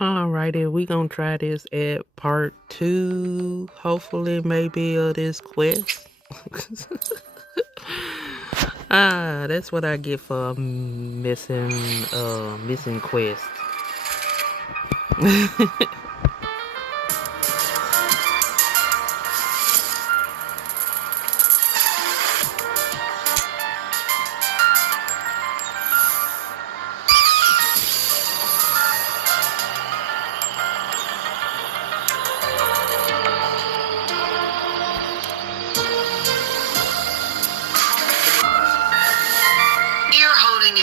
Alrighty, we gonna try this at part 2, hopefully, maybe, of this quest. That's what I get for missing quest.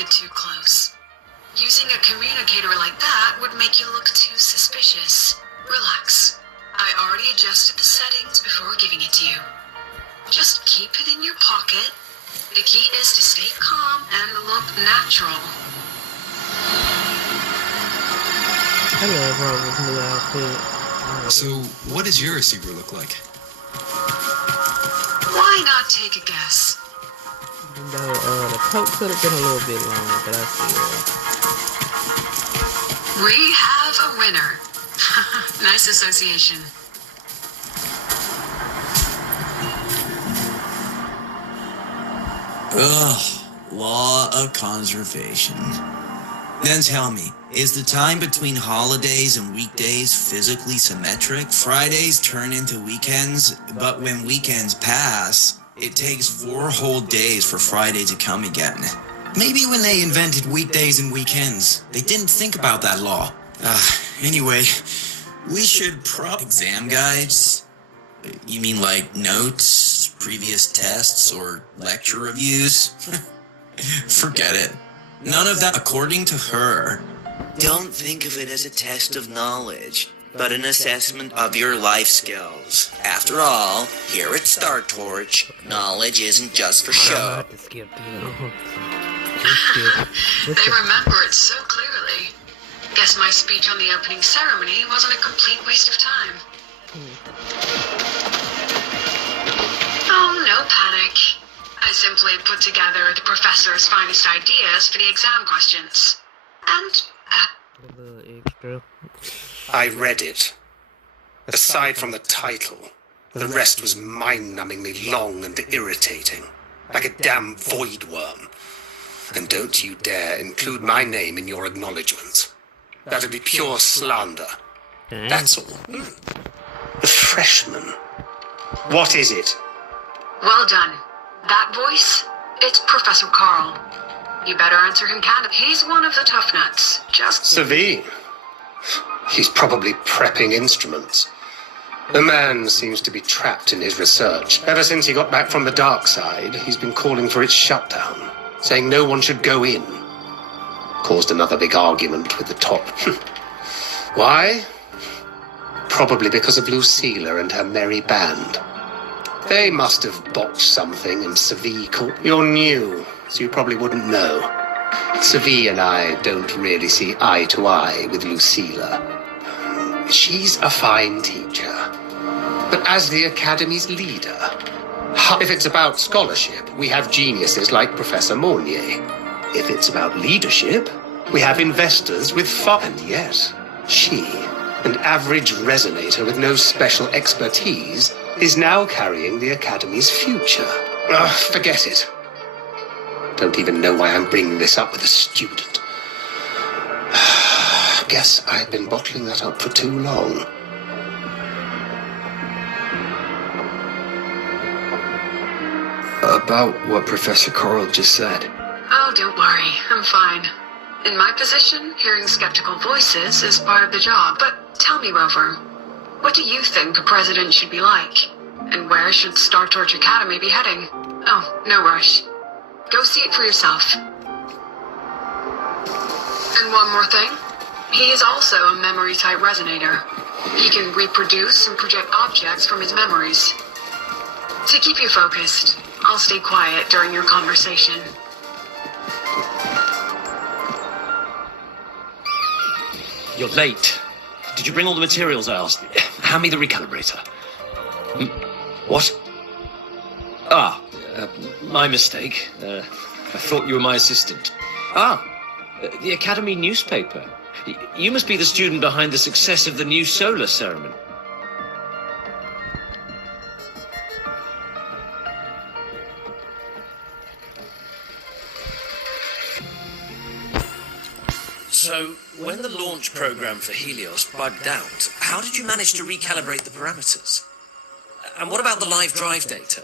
Too close. Using a communicator like that would make you look too suspicious. Relax. I already adjusted the settings before giving it to you. Just keep it in your pocket. The key is to stay calm and look natural. I love Rover's new outfit. So, what does your receiver look like? Why not take a guess? The coat could have been a little bit longer, but I see We have a winner. Nice association. Ugh, law of conservation. Then tell me, is the time between holidays and weekdays physically symmetric? Fridays turn into weekends, but when weekends pass, it takes 4 whole days for Friday to come again. Maybe when they invented weekdays and weekends, they didn't think about that law. Anyway, we should exam guides? You mean like notes, previous tests, or lecture reviews? Forget it. None of that according to her. Don't think of it as a test of knowledge, but an assessment of your life skills. After all, here at Star Torch, knowledge isn't just for show. They remember it so clearly. Guess my speech on the opening ceremony wasn't a complete waste of time. Oh, no panic. I simply put together the professor's finest ideas for the exam questions. And, a little extra. I read it. Aside from the title, the rest was mind-numbingly long and irritating, like a damn void worm. And don't you dare include my name in your acknowledgements. That'd be pure slander. That's all. The freshman. What is it? well done. That voice, it's Professor Carl. You better answer him candidly. He's one of the tough nuts. Just... Savine. He's probably prepping instruments. The man seems to be trapped in his research. Ever since he got back from the dark side, he's been calling for its shutdown, saying no one should go in. Caused another big argument with the top. Why? Probably because of Lucilla and her merry band. They must have botched something and Savi called... You're new, so you probably wouldn't know. Savi and I don't really see eye to eye with Lucilla. She's a fine teacher. But as the Academy's leader, if it's about scholarship, we have geniuses like Professor Mornier. If it's about leadership, we have investors with And yes, she, an average resonator with no special expertise, is now carrying the Academy's future. Forget it. Don't even know why I'm bringing this up with a student. Guess I've been bottling that up for too long. About what Professor Carl just said. Oh, don't worry. I'm fine. In my position, hearing skeptical voices is part of the job. But tell me, Rover, what do you think a president should be like? And where should Star Torch Academy be heading? Oh, no rush. Go see it for yourself. And one more thing. He is also a memory-type resonator. He can reproduce and project objects from his memories. To keep you focused, I'll stay quiet during your conversation. You're late. Did you bring all the materials I asked? Hand me the recalibrator. What? My mistake. I thought you were my assistant. The Academy newspaper. You must be the student behind the success of the new solar ceremony. So, when the launch program for Helios bugged out, how did you manage to recalibrate the parameters? And what about the live drive data?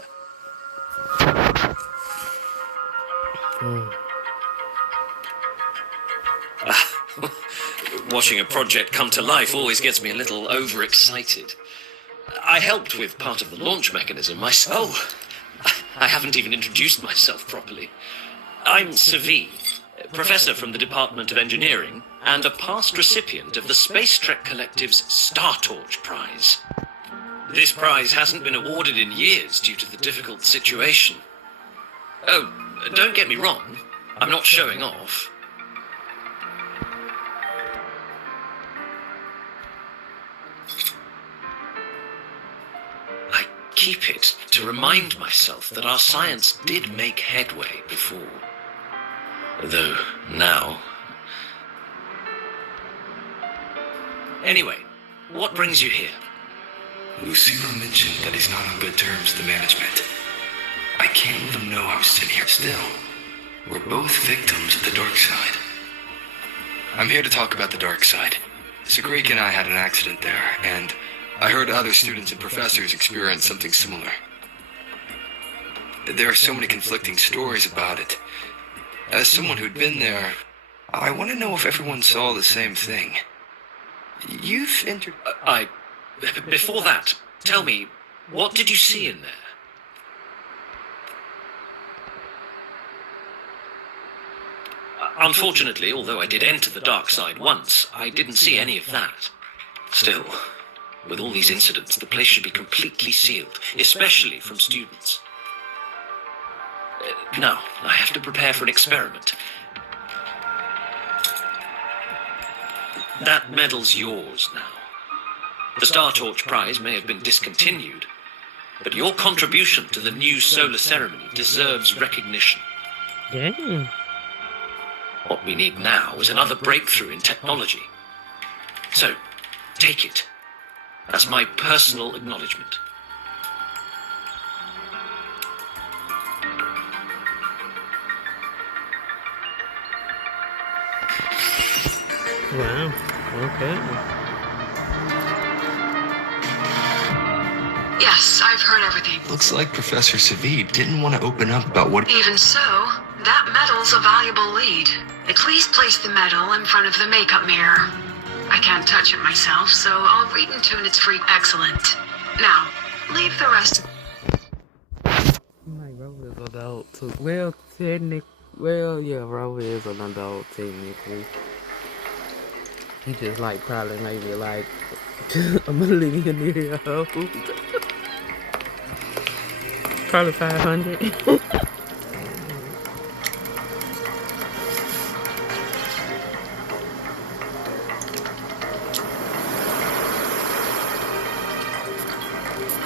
Watching a project come to life always gets me a little overexcited. I helped with part of the launch mechanism myself. Oh, I haven't even introduced myself properly. I'm Savi, professor from the Department of Engineering, and a past recipient of the Space Trek Collective's Star Torch Prize. This prize hasn't been awarded in years due to the difficult situation. Oh, don't get me wrong, I'm not showing off. I keep it to remind myself that our science did make headway before. Though now... Anyway, what brings you here? Lucille mentioned that he's not on good terms with the management. I can't let him know I was sitting here still. We're both victims of the dark side. I'm here to talk about the dark side. Greek and I had an accident there, and I heard other students and professors experience something similar. There are so many conflicting stories about it. As someone who'd been there, I want to know if everyone saw the same thing. You've entered... Before that, tell me, what did you see in there? Unfortunately, although I did enter the dark side once, I didn't see any of that. Still, with all these incidents, the place should be completely sealed, especially from students. Now, I have to prepare for an experiment. That medal's yours now. The Star Torch Prize may have been discontinued, but your contribution to the new solar ceremony deserves recognition. Dang. What we need now is another breakthrough in technology. So, take it. That's my personal acknowledgement. Wow. Okay. Yes, I've heard everything. Looks like Professor Savid didn't want to open up about what... Even so, that medal's a valuable lead. Please place the medal in front of the makeup mirror. I can't touch it myself, so I'll read and tune its free. Excellent. Now, leave the rest... My Ro is adult too. Well, yeah, Ro is an adult technically. He just like probably maybe like a millennial old. Probably 500.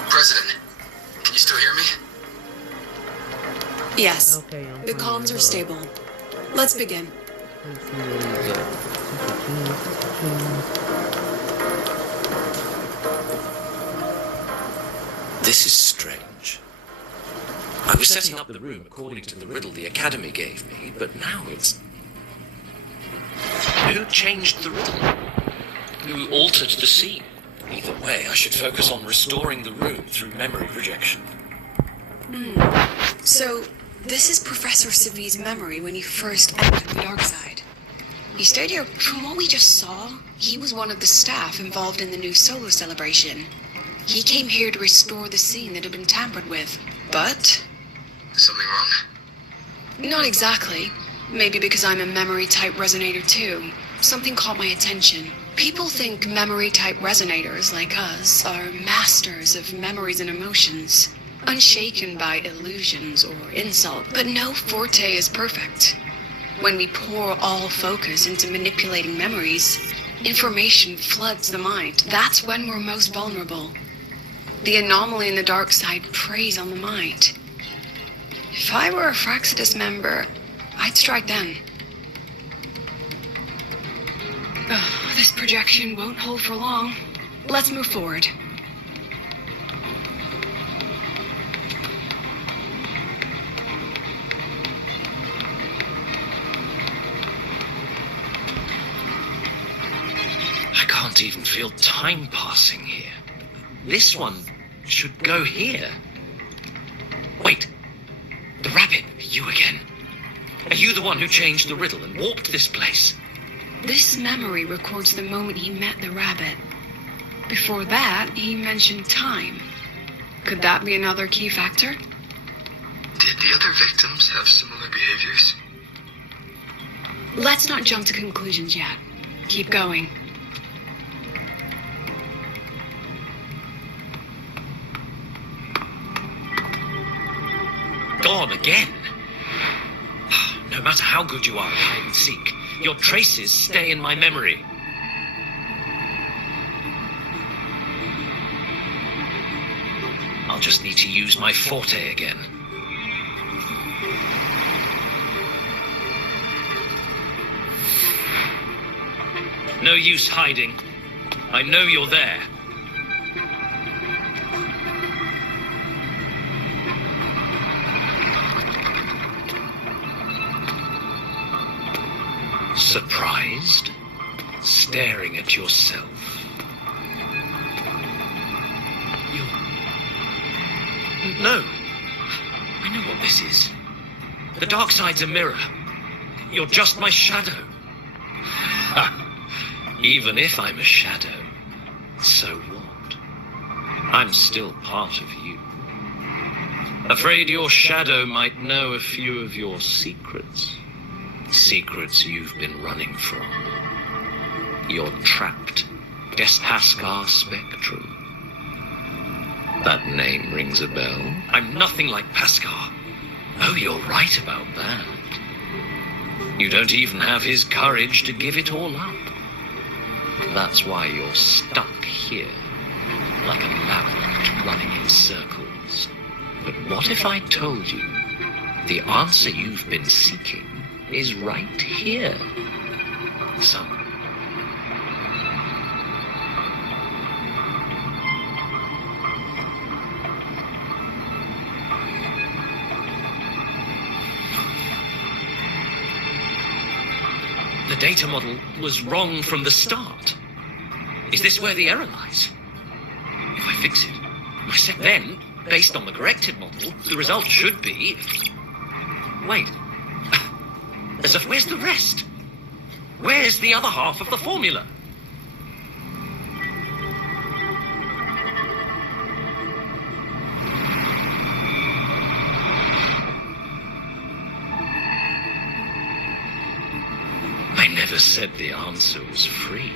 President, can you still hear me? Yes. Okay, The comms are stable. Let's begin. This is strange. I was setting up the room according to the riddle the Academy gave me, but now it's... Who changed the riddle? Who altered the scene? Either way, I should focus on restoring the room through memory projection. So, this is Professor Savi's memory when he first entered the dark side. He stayed here. From what we just saw, he was one of the staff involved in the new solo celebration. He came here to restore the scene that had been tampered with, but... Something wrong? Not exactly. Maybe because I'm a memory-type resonator too. Something caught my attention. People think memory-type resonators like us are masters of memories and emotions, unshaken by illusions or insult. But no forte is perfect. When we pour all focus into manipulating memories, information floods the mind. That's when we're most vulnerable. The anomaly in the dark side preys on the mind. If I were a Fraxidus member, I'd strike them. Ugh. This projection won't hold for long. Let's move forward. I can't even feel time passing here. This one should go here. Wait. The rabbit, you again. Are you the one who changed the riddle and warped this place? This memory records the moment he met the rabbit. Before that, he mentioned time. Could that be another key factor? Did the other victims have similar behaviors? Let's not jump to conclusions yet. Keep going. Gone again. No matter how good you are at hide and seek, your traces stay in my memory. I'll just need to use my forte again. No use hiding. I know you're there. Surprised? Staring at yourself. No. I know what this is. The dark side's a mirror. You're just my shadow. Even if I'm a shadow, so what? I'm still part of you. Afraid your shadow might know a few of your secrets. Secrets you've been running from. You're trapped. Despaskar Spectrum. That name rings a bell. I'm nothing like Paskar. Oh, you're right about that. You don't even have his courage to give it all up. That's why you're stuck here, like a labyrinth running in circles. But what if I told you the answer you've been seeking is right here? Somewhere. The data model was wrong from the start. Is this where the error lies? If I fix it, then, based on the corrected model, the result should be... Wait. Where's the rest? Where's the other half of the formula? I never said the answer was free.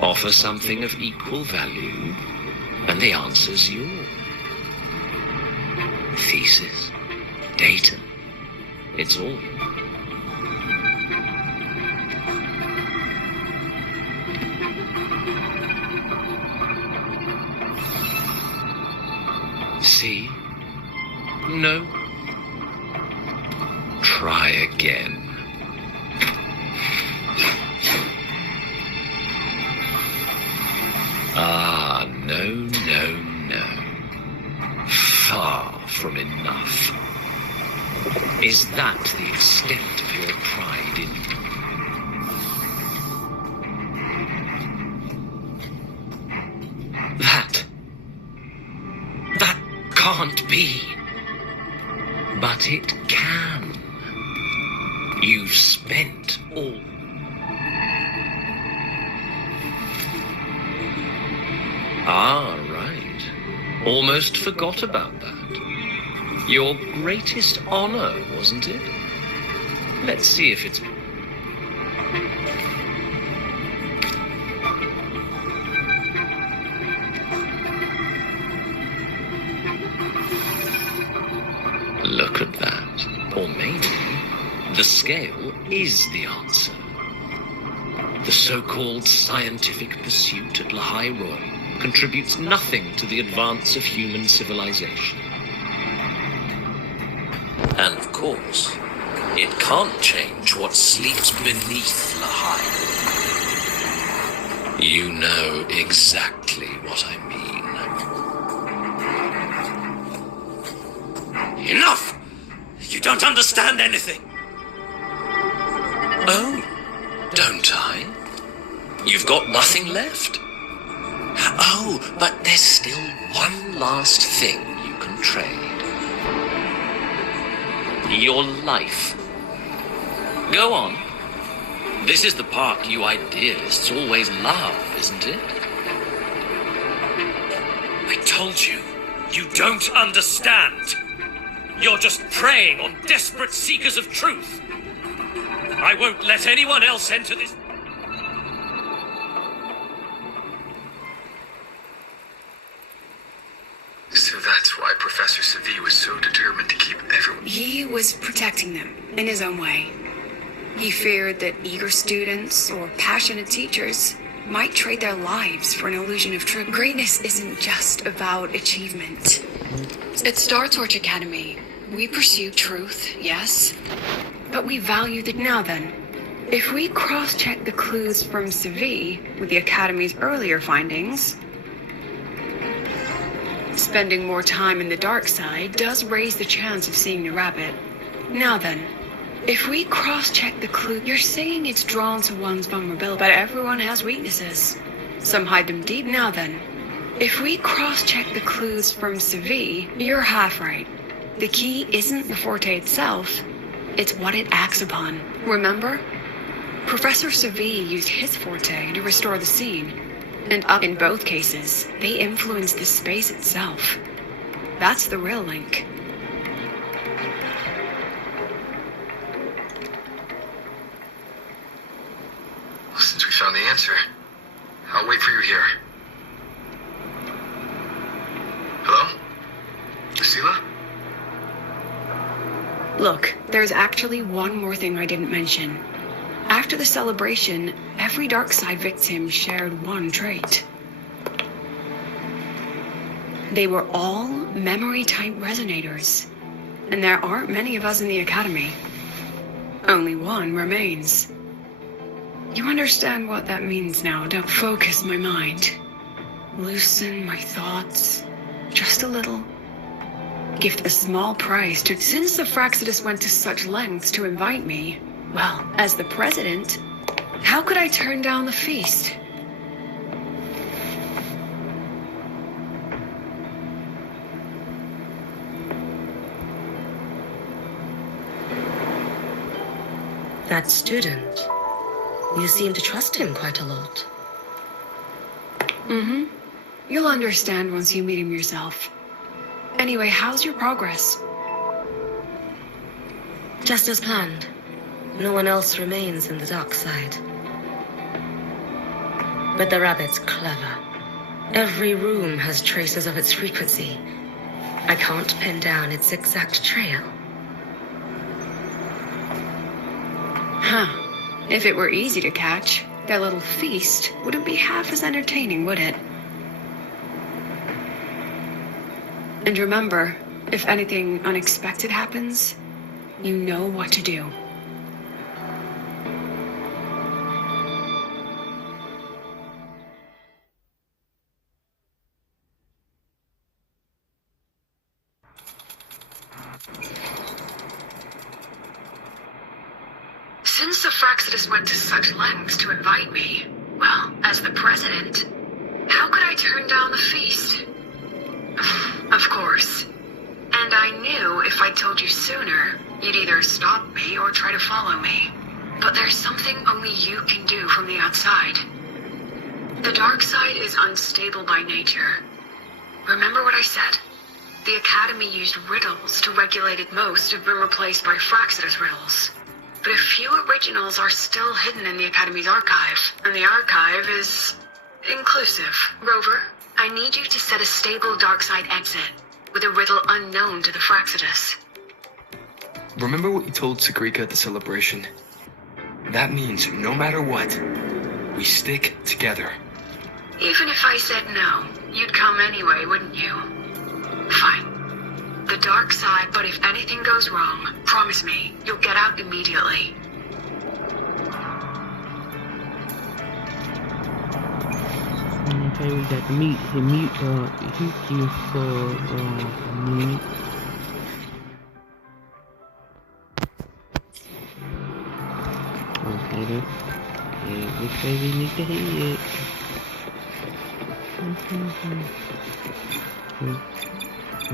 Offer something of equal value, and the answer's yours. Thesis, data, it's all. See? No. Try again. Ah, no. Far from enough. Is that the extent of your pride in me? That can't be. But it can. You've spent all. Ah, right. Almost forgot about that. Your greatest honor, wasn't it? Let's see if it's... Look at that. Or maybe the scale is the answer. The so-called scientific pursuit at Lahai Roy contributes nothing to the advance of human civilization. And of course, It can't change what sleeps beneath Lahain. You know exactly what I mean. Enough! You don't understand anything. Oh, don't I? You've got nothing left. Oh, but there's still one last thing you can trade. Your life. Go on. This is the park you idealists always love, isn't it? I told you, you don't understand. You're just preying on desperate seekers of truth. I won't let anyone else enter this... So that's why Professor Savi was so determined to keep everyone... He was protecting them in his own way. He feared that eager students or passionate teachers might trade their lives for an illusion of truth. Greatness isn't just about achievement. At Star Torch Academy, we pursue truth, yes, but we value the... Now then, if we cross-check the clues from Savi with the Academy's earlier findings, spending more time in the dark side does raise the chance of seeing the rabbit. Now then, if we cross-check the clue, you're saying it's drawn to one's vulnerability, but everyone has weaknesses. Some hide them deep. Now then, if we cross-check the clues from Savi, you're half right. The key isn't the forte itself, it's what it acts upon. Remember? Professor Savi used his forte to restore the scene, and in both cases, they influenced the space itself. That's the real link. Well, since we found the answer, I'll wait for you here. Hello? Lucilla? Look, there's actually one more thing I didn't mention. After the celebration, every Darkside victim shared one trait. They were all memory-type resonators, and there aren't many of us in the Academy. Only one remains. You understand what that means now, don't? Focus my mind. Loosen my thoughts. Just a little. Give a small price to... Since the Fraxidus went to such lengths to invite me, well, as the president, how could I turn down the feast? That student, you seem to trust him quite a lot. Mm-hmm. You'll understand once you meet him yourself. Anyway, how's your progress? Just as planned. No one else remains in the dark side. But the rabbit's clever. Every room has traces of its frequency. I can't pin down its exact trail. Huh. If it were easy to catch, that little feast wouldn't be half as entertaining, would it? And remember, if anything unexpected happens, you know what to do. Since the Fraxidus went to such lengths to invite me, well, as the president, how could I turn down the feast? Of course. And I knew if I told you sooner, you'd either stop me or try to follow me. But there's something only you can do from the outside. The dark side is unstable by nature. Remember what I said? The Academy used riddles to regulate it. Most have been replaced by Fraxidus riddles. But a few originals are still hidden in the Academy's archive, and the archive is inclusive. Rover, I need you to set a stable darkside exit with a riddle unknown to the Fraxidus. Remember what you told Sagrika at the celebration? That means no matter what, we stick together. Even if I said no, you'd come anyway, wouldn't you? Fine. The dark side, but if anything goes wrong, promise me, you'll get out immediately. Okay, we got to meet Huki for a minute. Okay, then. Yeah, we say we need to head.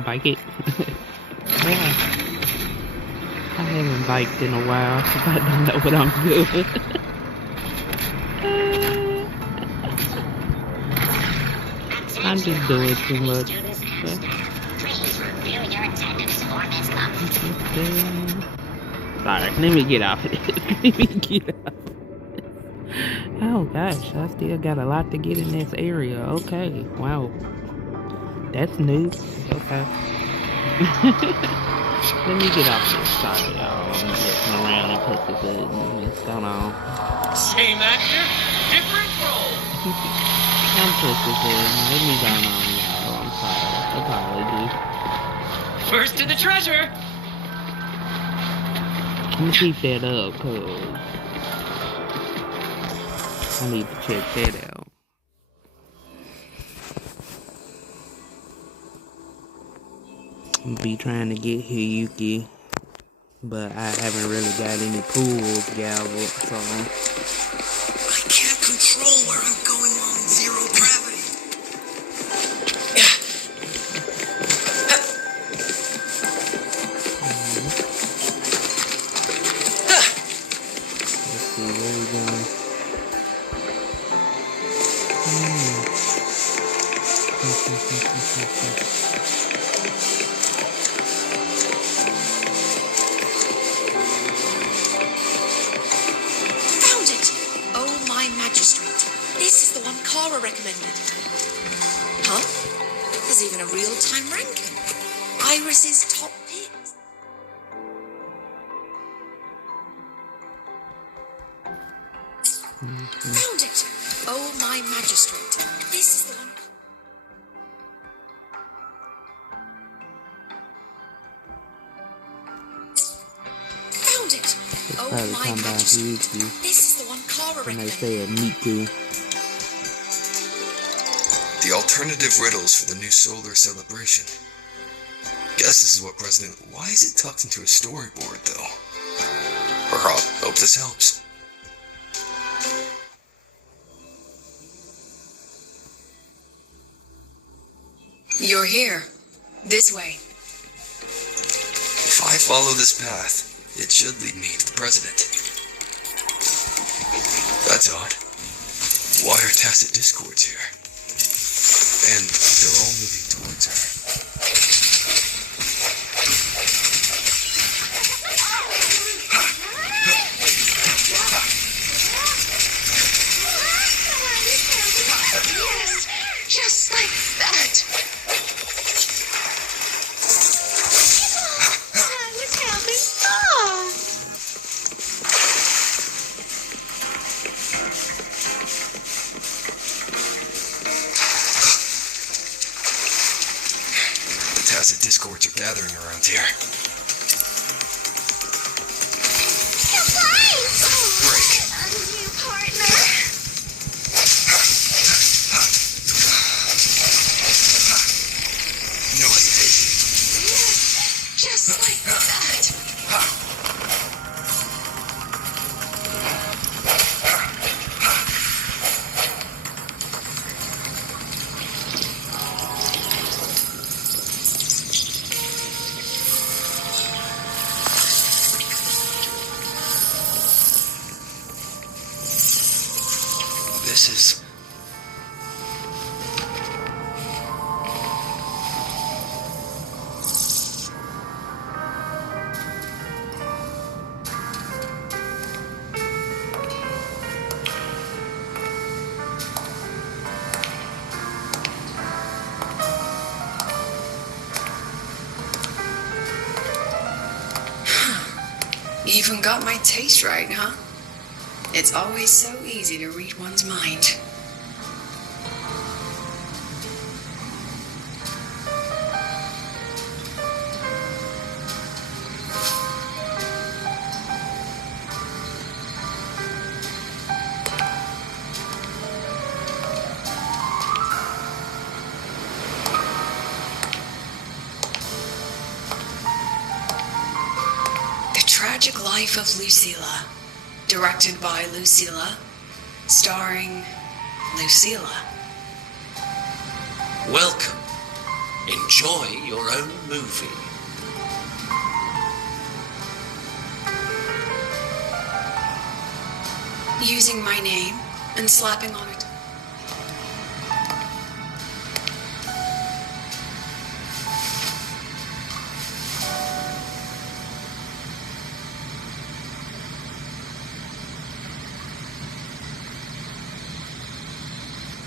Bike it. Yeah. I haven't biked in a while, so I don't know what I'm doing. I'm just doing too much. Sorry, let me get off of this. Let me get off. Oh gosh, I still got a lot to get in this area. Okay, wow. That's new. Okay. Let me get off this. Sorry, y'all. I'm messing around and push the button. What's going on? Same actor, different role. I'm pushing the button. Let me go on, y'all. I'm sorry. Apologies. First to the treasure. Let me keep that up, cause I need to check that out. I'm be trying to get Hyuki, but I haven't really got any pools gathered, so I can't control where I'm going while in zero gravity. let's see where we going. Found it! Oh, my magistrate. This is the one Kara recommended. Huh? There's even a real-time ranking. Iris's top picks. Found it! Oh, my magistrate. This is the one... Found it! Oh, Probably my talking about magistrate. Hyuki. This is the one Kara And they recommended. said Miku. The alternative riddles for the new solar celebration. Guess this is what President... Why is it tucked into a storyboard, though? Or hope this helps. You're here. This way. If I follow this path, it should lead me to the president. That's odd. Why are tacit discords here? And they're all moving towards her. Yes! Just like that! I was having fun! The tacit discords are gathering around here. Break. A new partner! No hesitation. Just like that! This is... Even got my taste right, huh? It's always so easy to read one's mind. Tragic Life of Lucilla. Directed by Lucilla. Starring Lucilla. Welcome. Enjoy your own movie. Using my name and slapping on it.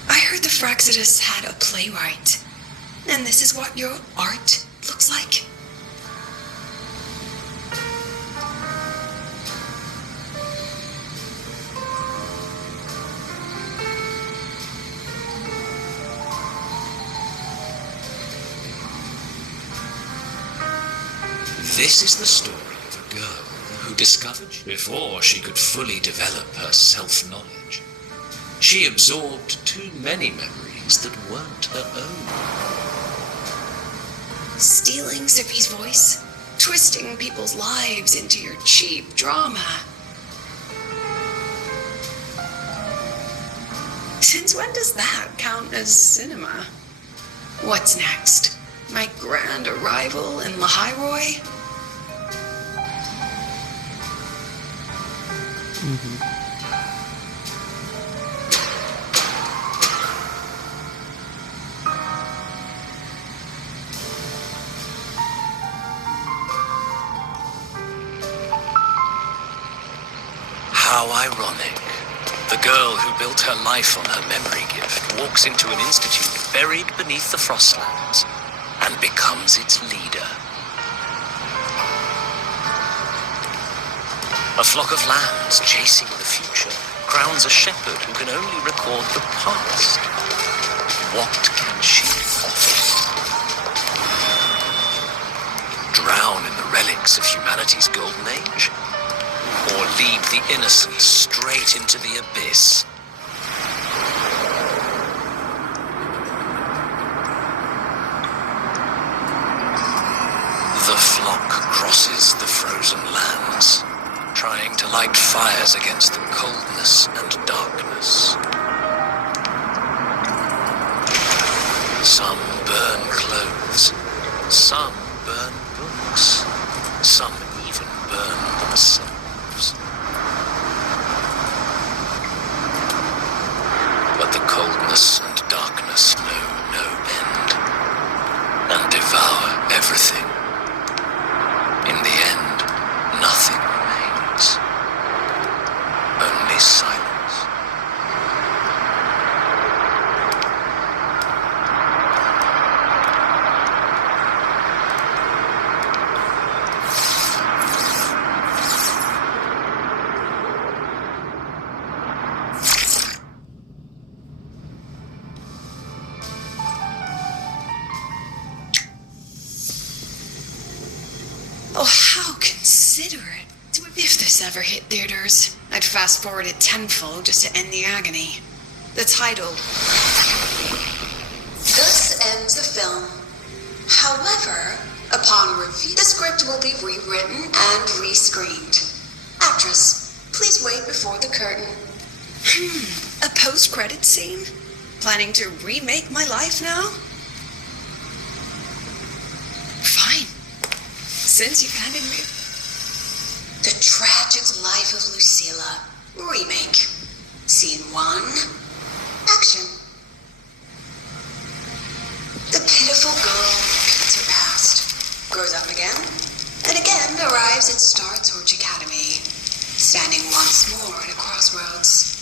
I heard the Fraxidus had a playwright. And this is what your art looks like? This is the story of a girl who discovered before she could fully develop her self-knowledge. She absorbed too many memories that weren't her own. Stealing Zippy's voice? Twisting people's lives into your cheap drama? Since when does that count as cinema? What's next? My grand arrival in Lahiroy? How ironic. The girl who built her life on her memory gift walks into an institute buried beneath the Frostlands and becomes its leader. A flock of lambs chasing the future crowns a shepherd who can only record the past. What can she offer? Drown in the relics of humanity's golden age? Or lead the innocent straight into the abyss? The flock crosses the frozen lands, trying to light fires against the coldness and darkness. Some burn clothes, some burn books, some even burn themselves. But the coldness and darkness know no end, and devour everything. In the end, nothing remains. Only silence. Oh, how considerate. If this ever hit theaters, I'd fast forward it tenfold just to end the agony. The title. Thus ends the film. However, upon review, the script will be rewritten and rescreened. Actress, please wait before the curtain. A post-credit scene? Planning to remake my life now? Fine. Since you've handed me... The Tragic Life of Lucilla. Remake. Scene 1. Action. The pitiful girl repeats her past, grows up again, and again arrives at Star Torch Academy, standing once more at a crossroads.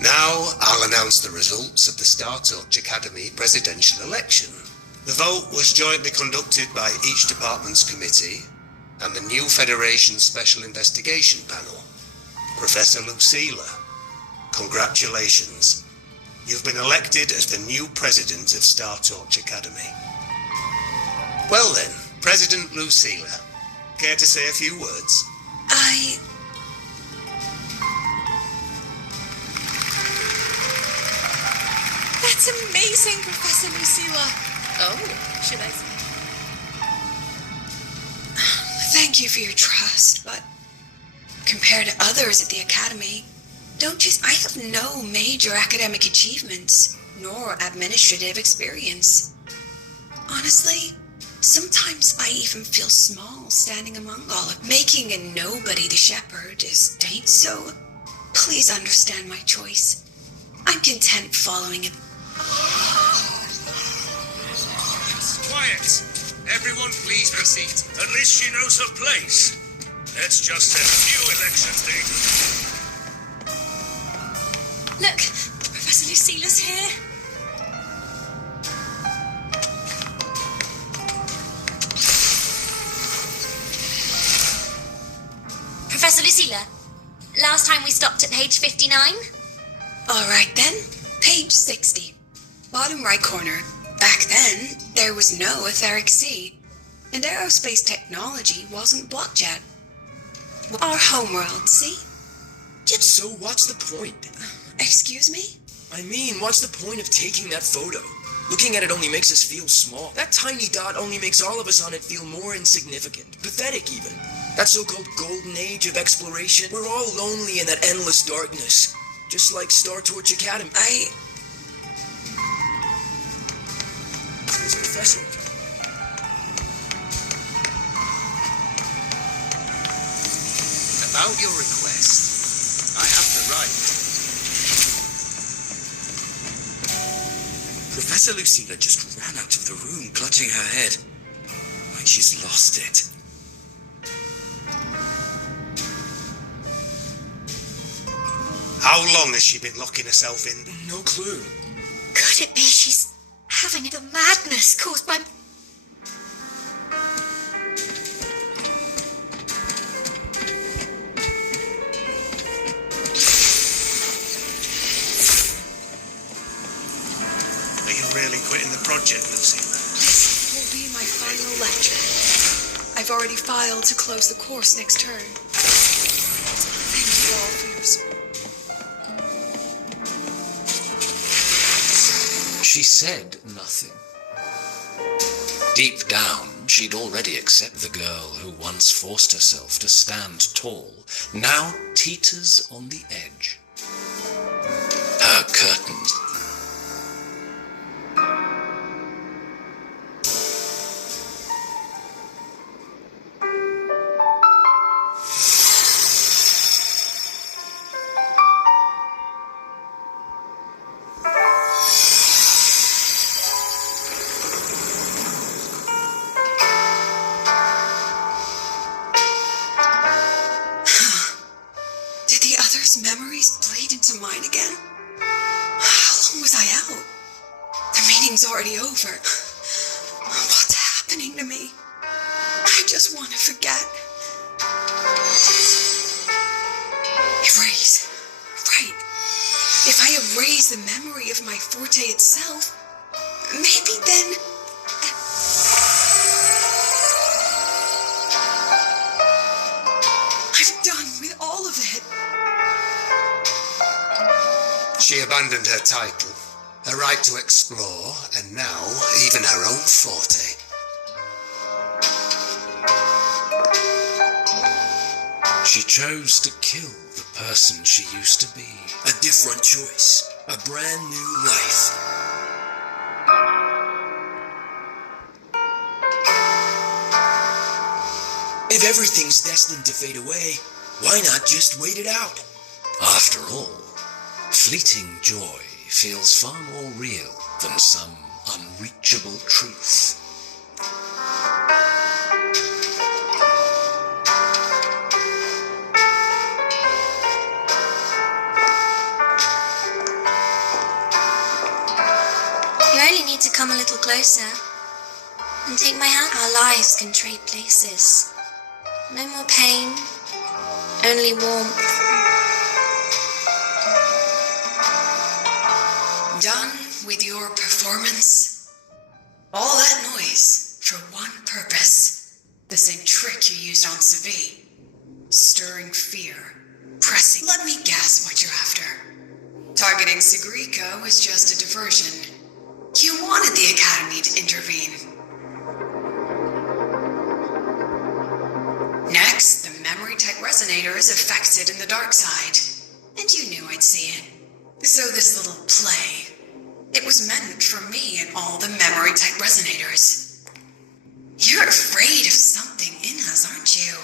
Now I'll announce the results of the Star Torch Academy presidential election. The vote was jointly conducted by each department's committee and the new Federation Special Investigation Panel. Professor Lucilla, congratulations. You've been elected as the new president of Star Torch Academy. Well then, President Lucilla, care to say a few words? That's amazing, Professor Lucilla. Oh, should I say? Thank you for your trust, but compared to others at the Academy, I have no major academic achievements, nor administrative experience. Honestly, sometimes I even feel small standing among all of making a nobody the shepherd is taint, so please understand my choice. I'm content following it. Quiet! Everyone please be seated. At least she knows her place. Let's just have a few election things. Look, Professor Lucilla's here. Professor Lucilla, last time we stopped at page 59? All right then, page 60. Bottom right corner. Back then, there was no etheric sea, and aerospace technology wasn't blocked yet. Our homeworld, see? So what's the point? Excuse me? I mean, what's the point of taking that photo? Looking at it only makes us feel small. That tiny dot only makes all of us on it feel more insignificant. Pathetic, even. That so-called golden age of exploration. We're all lonely in that endless darkness. Just like Star Torch Academy. It's Professor. About your request, I have the right. Professor Lucilla just ran out of the room, clutching her head. Like she's lost it. How long has she been locking herself in? No clue. Could it be she's having the madness caused by... Are you really quitting the project, Lucilla? This will be my final lecture. I've already filed to close the course next term. Thank you all for your support. She said nothing. Deep down, she'd already accepted the girl who once forced herself to stand tall, now teeters on the edge. Her curtains. Memories bleed into mine again. How long was I out? The meeting's already over. What's happening to me? I just want to forget. Erase. Right. If I erase the memory of my forte itself, maybe then... I'm done with all of it. She abandoned her title, her right to explore, and now even her own forte. She chose to kill the person she used to be. A different choice. A brand new life. If everything's destined to fade away, why not just wait it out? After all, fleeting joy feels far more real than some unreachable truth. You only need to come a little closer and take my hand. Our lives can trade places. No more pain, only warmth. Done with your performance? All that noise for one The same trick you used on Savi. Stirring fear. Pressing. Let me guess what you're after. Targeting Sigriko was just a diversion. You wanted the Academy to intervene. Next, the memory-type resonator is affected in the dark side. And you knew I'd see it. So this little play, it was meant for me and all the memory-type resonators. You're afraid of something in us, aren't you?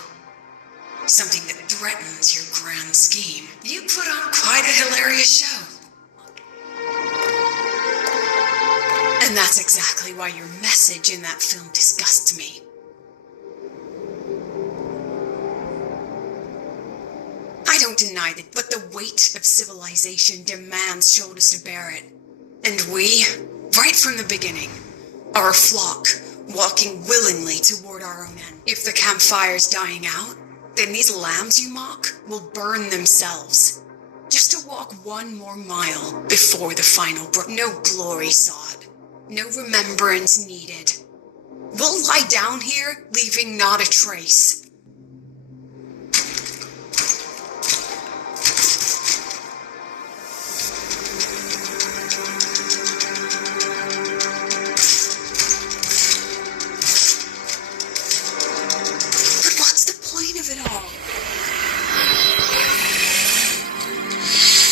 Something that threatens your grand scheme. You put on quite a hilarious show. And that's exactly why your message in that film disgusts me. I don't deny that, but the weight of civilization demands shoulders to bear it. And we, right from the beginning, are a flock, walking willingly toward our own end. If the campfire's dying out, then these lambs you mock will burn themselves. Just to walk one more mile before the final no glory sought, no remembrance needed. We'll lie down here, leaving not a trace.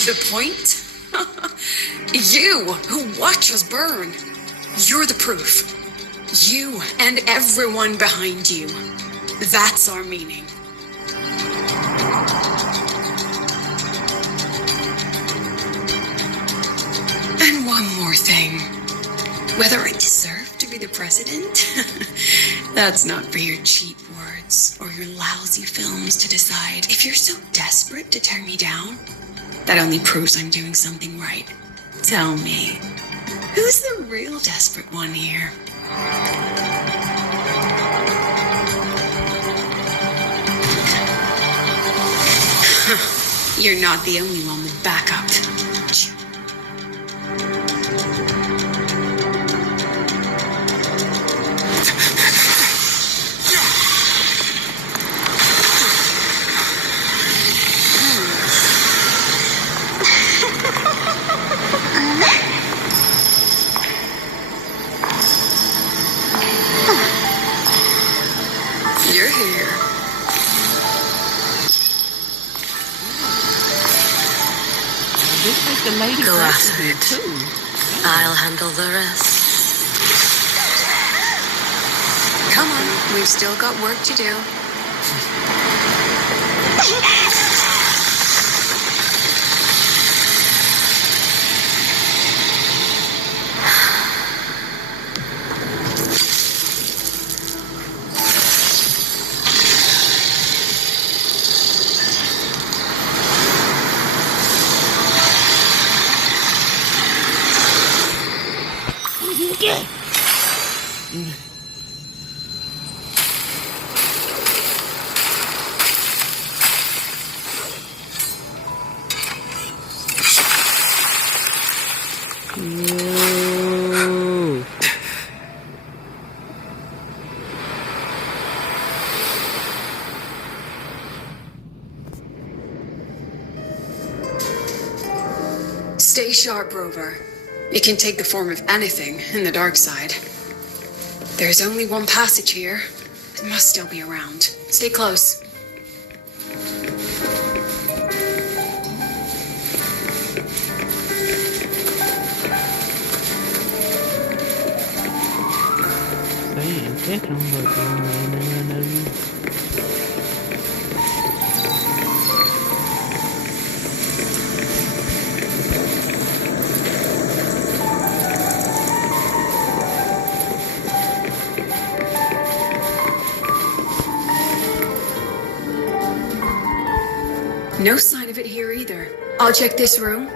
The point? You, who watch us burn. You're the proof. You and everyone behind you. That's our meaning. And one more thing. Whether I deserve to be the president? That's not for your cheap words or your lousy films to decide. If you're so desperate to tear me down, that only proves I'm doing something right. Tell me, who's the real desperate one here? You're not the only one with backup. You're here. This is the lady Grasp here it. too. I'll handle the rest. Come on, we've still got work to do. Whoa. Stay sharp, Rover. It can take the form of anything in the dark side. There's only one passage here. It must still be around. Stay close. Saying that I'm working. No sign of it here either. I'll check this room.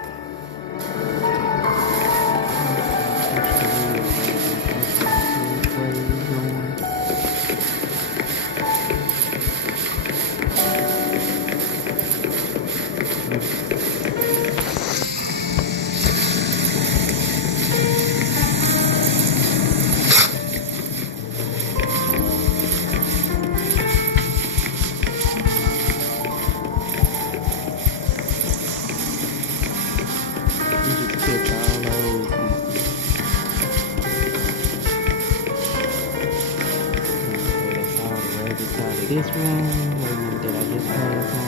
this room? Wait a minute, did I just pass on?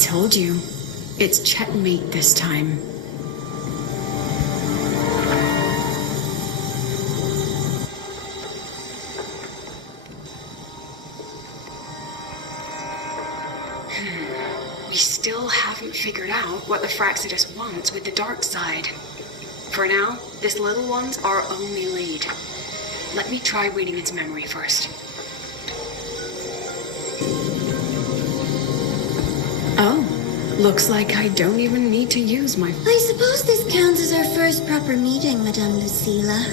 Told you. It's checkmate this time. We still haven't figured out what the Fraxidus wants with the dark side. For now, this little one's our only lead. Let me try reading its memory first. Oh, looks like I don't even need to use my... I suppose this counts as our first proper meeting, Madame Lucilla.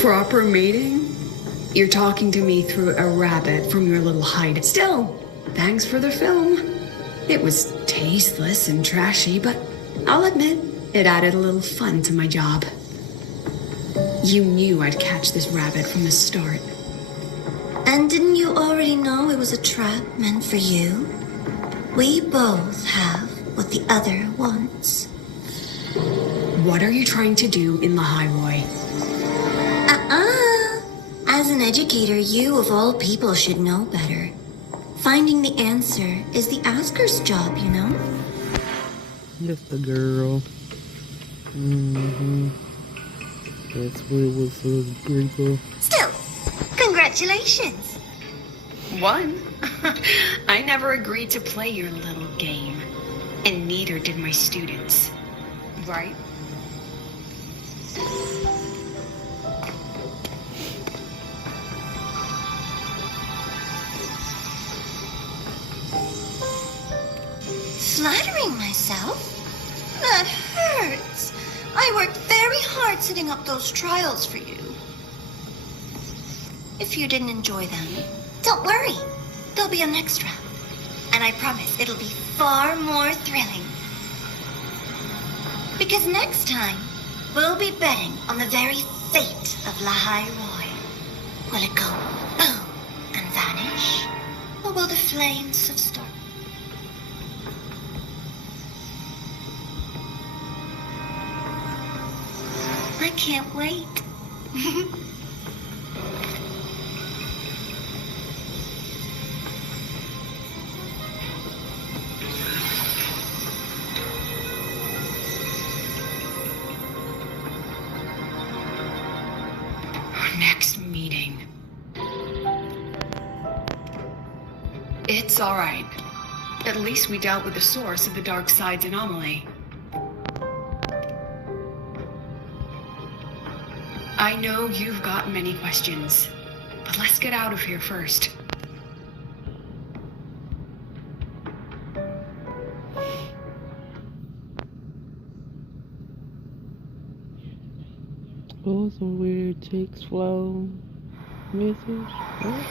Proper meeting? You're talking to me through a rabbit from your little hide. Still, thanks for the film. It was tasteless and trashy, but I'll admit, it added a little fun to my job. You knew I'd catch this rabbit from the start. And didn't you already know it was a trap meant for you? We both have what the other wants. What are you trying to do in the highway? As an educator, you of all people should know better. Finding the answer is the asker's job, you know? Just the girl. That's what it was so grateful. Still, congratulations. One? I never agreed to play your little game. And neither did my students. Right? Flattering myself? That hurts. I worked very hard setting up those trials for you. If you didn't enjoy them, don't worry. There'll be a next round. And I promise it'll be far more thrilling. Because next time, we'll be betting on the very fate of Lahai Roy. Will it go boom and vanish? Or will the flames of Star... I can't wait. Our next meeting. It's all right. At least we dealt with the source of the dark side's anomaly. I know you've got many questions, but let's get out of here first. Oh, some weird text flow message. What?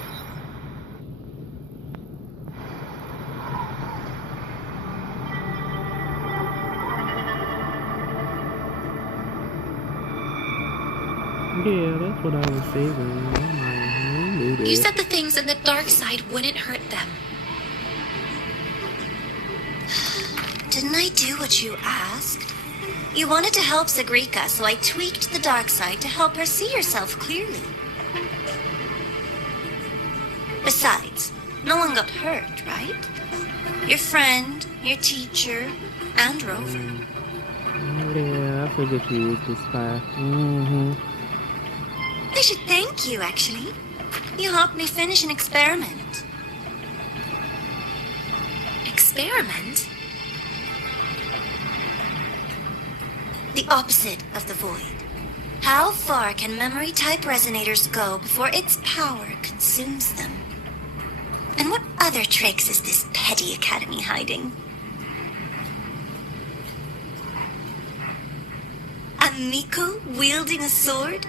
Yeah, that's what I was saying. You said the things in the dark side wouldn't hurt them. Didn't I do what you asked? You wanted to help Zagrika, so I tweaked the dark side to help her see herself clearly. Besides, no one got hurt, right? Your friend, your teacher, and Rover. Yeah, I figured you was the spy. Mm-hmm. I should thank you, actually. You helped me finish an experiment. Experiment? The opposite of the void. How far can memory-type resonators go before its power consumes them? And what other tricks is this petty academy hiding? A Miko wielding a sword?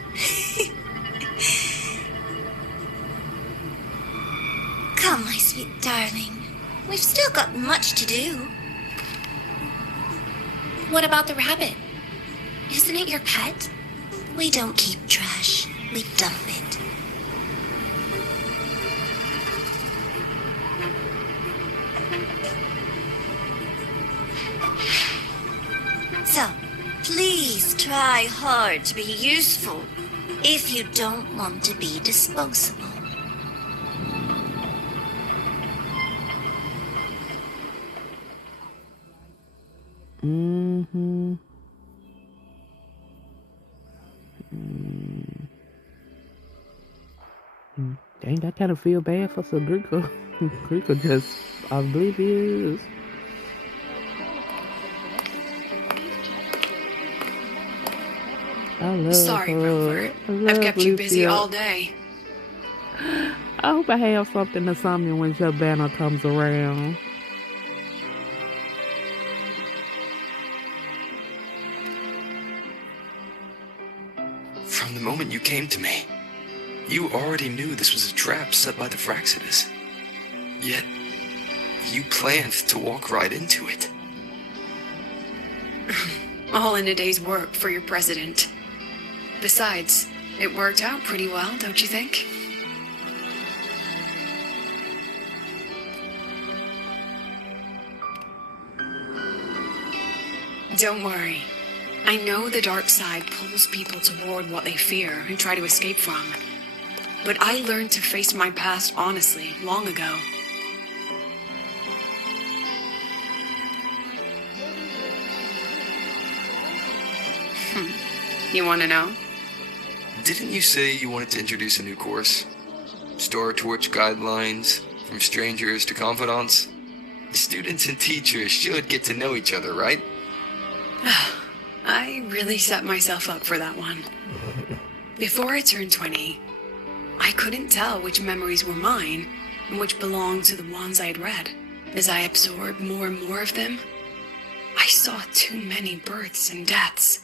Come, my sweet darling. We've still got much to do. What about the rabbit? Isn't it your pet? We don't keep trash. We dump it. So, please try hard to be useful if you don't want to be disposable. Mm-hmm. Dang, I kind of feel bad for Sagrika. Sagrika just oblivious. I love Sorry, her. Rover. I love I've kept you busy Lucia. all day. I hope I have something to summon when your banner comes around. From the moment you came to me, you already knew this was a trap set by the Fraxidus. Yet, you planned to walk right into it. All in a day's work for your president. Besides, it worked out pretty well, don't you think? Don't worry. I know the dark side pulls people toward what they fear and try to escape from. But I learned to face my past honestly long ago. You want to know? Didn't you say you wanted to introduce a new course? Star Torch guidelines, from strangers to confidants? Students and teachers should get to know each other, right? I really set myself up for that one. Before I turned 20, I couldn't tell which memories were mine and which belonged to the ones I'd read. As I absorbed more and more of them, I saw too many births and deaths.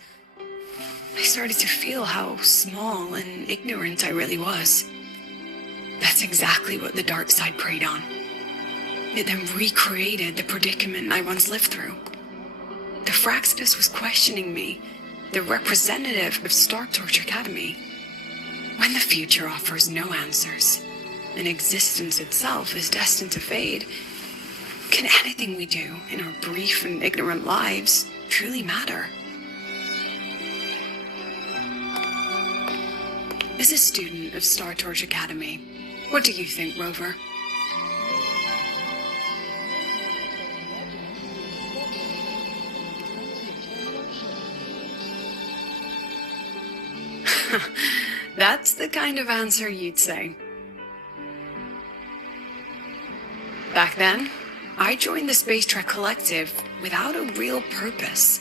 I started to feel how small and ignorant I really was. That's exactly what the dark side preyed on. It then recreated the predicament I once lived through. The Fraxidus was questioning me, the representative of Star Torch Academy. When the future offers no answers, and existence itself is destined to fade, can anything we do in our brief and ignorant lives truly matter? As a student of Star Torch Academy, what do you think, Rover? That's the kind of answer you'd say. Back then, I joined the Space Trek Collective without a real purpose.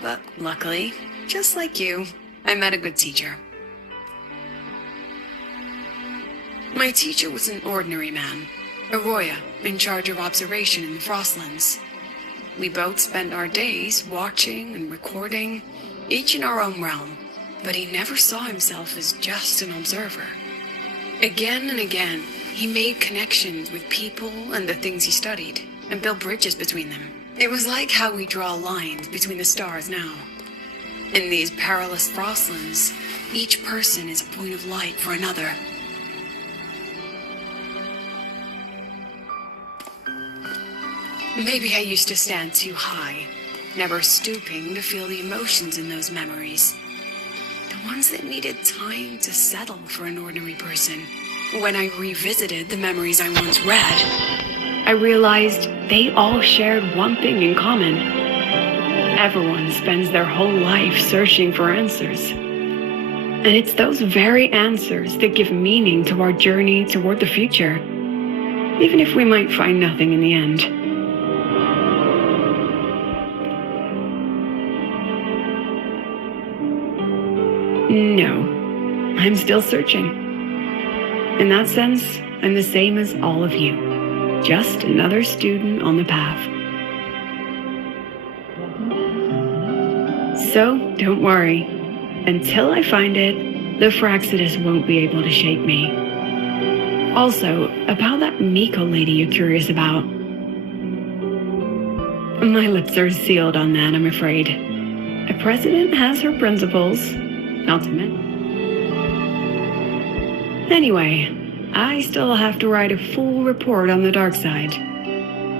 But luckily, just like you, I met a good teacher. My teacher was an ordinary man, Arroya, in charge of observation in the Frostlands. We both spent our days watching and recording, each in our own realm, but he never saw himself as just an observer. Again and again, he made connections with people and the things he studied, and built bridges between them. It was like how we draw lines between the stars now. In these perilous Frostlands, each person is a point of light for another. Maybe I used to stand too high, never stooping to feel the emotions in those memories. The ones that needed time to settle for an ordinary person. When I revisited the memories I once read, I realized they all shared one thing in common. Everyone spends their whole life searching for answers. And it's those very answers that give meaning to our journey toward the future, even if we might find nothing in the end. No, I'm still searching. In that sense, I'm the same as all of you. Just another student on the path. So, don't worry. Until I find it, the Fraxidus won't be able to shake me. Also, about that Miko lady you're curious about. My lips are sealed on that, I'm afraid. A president has her principles. Not to mention. Anyway, I still have to write a full report on the dark side.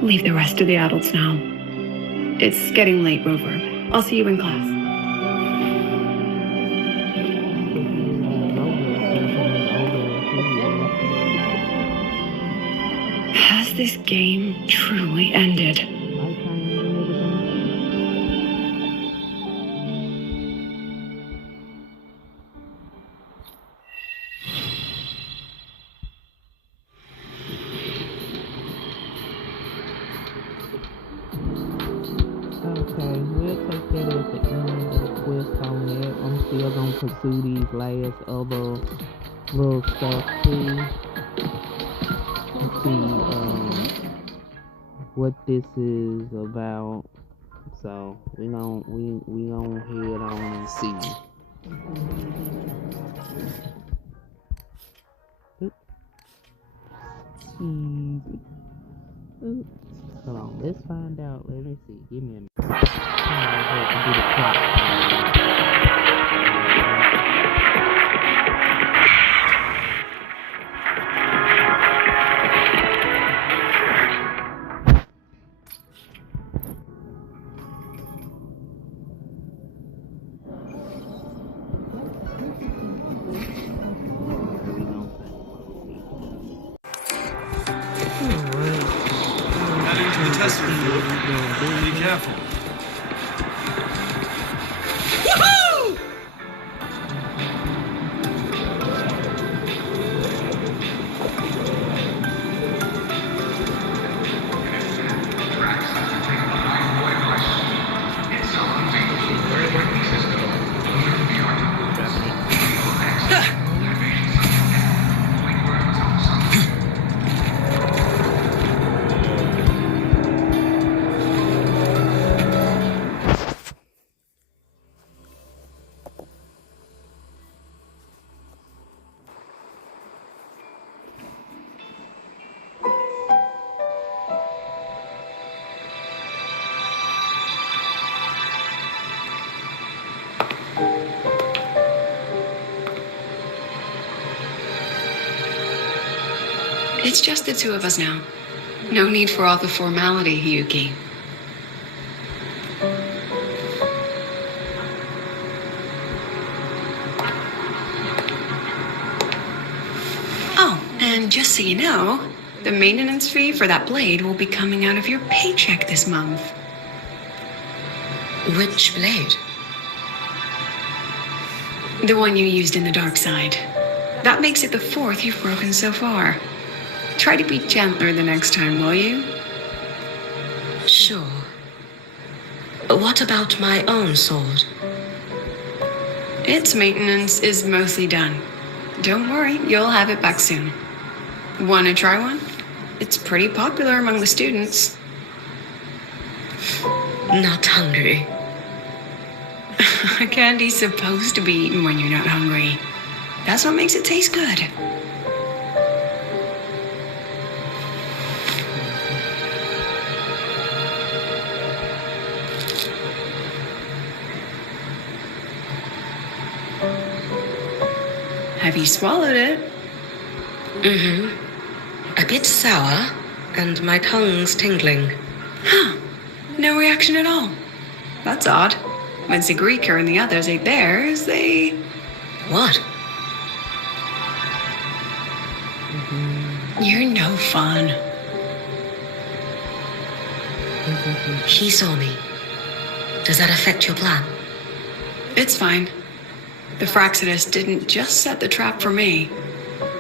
Leave the rest to the adults now. It's getting late, Rover. I'll see you in class. Has this game truly ended? Okay, we'll take that at the end of the quest on that. I'm still gonna pursue these last other little stuff too. And see what this is about. So we gonna head on and see. Easy. Oops. Hold on, let's find out. Let me see. Give me a minute. I have to do the clock. Be careful. Woohoo! It's just the two of us now. No need for all the formality, Yuki. Oh, and just so you know, the maintenance fee for that blade will be coming out of your paycheck this month. Which blade? The one you used in the dark side. That makes it the 4th you've broken so far. Try to be gentler the next time, will you? Sure. What about my own sword? Its maintenance is mostly done. Don't worry, you'll have it back soon. Wanna try one? It's pretty popular among the students. Not hungry. Candy's supposed to be eaten when you're not hungry. That's what makes it taste good. Have you swallowed it? Mm-hmm. A bit sour, and my tongue's tingling. Huh. No reaction at all. That's odd. When Sigrika and the others ate theirs, they... What? You're no fun. He saw me. Does that affect your plan? It's fine. The Fraxidus didn't just set the trap for me.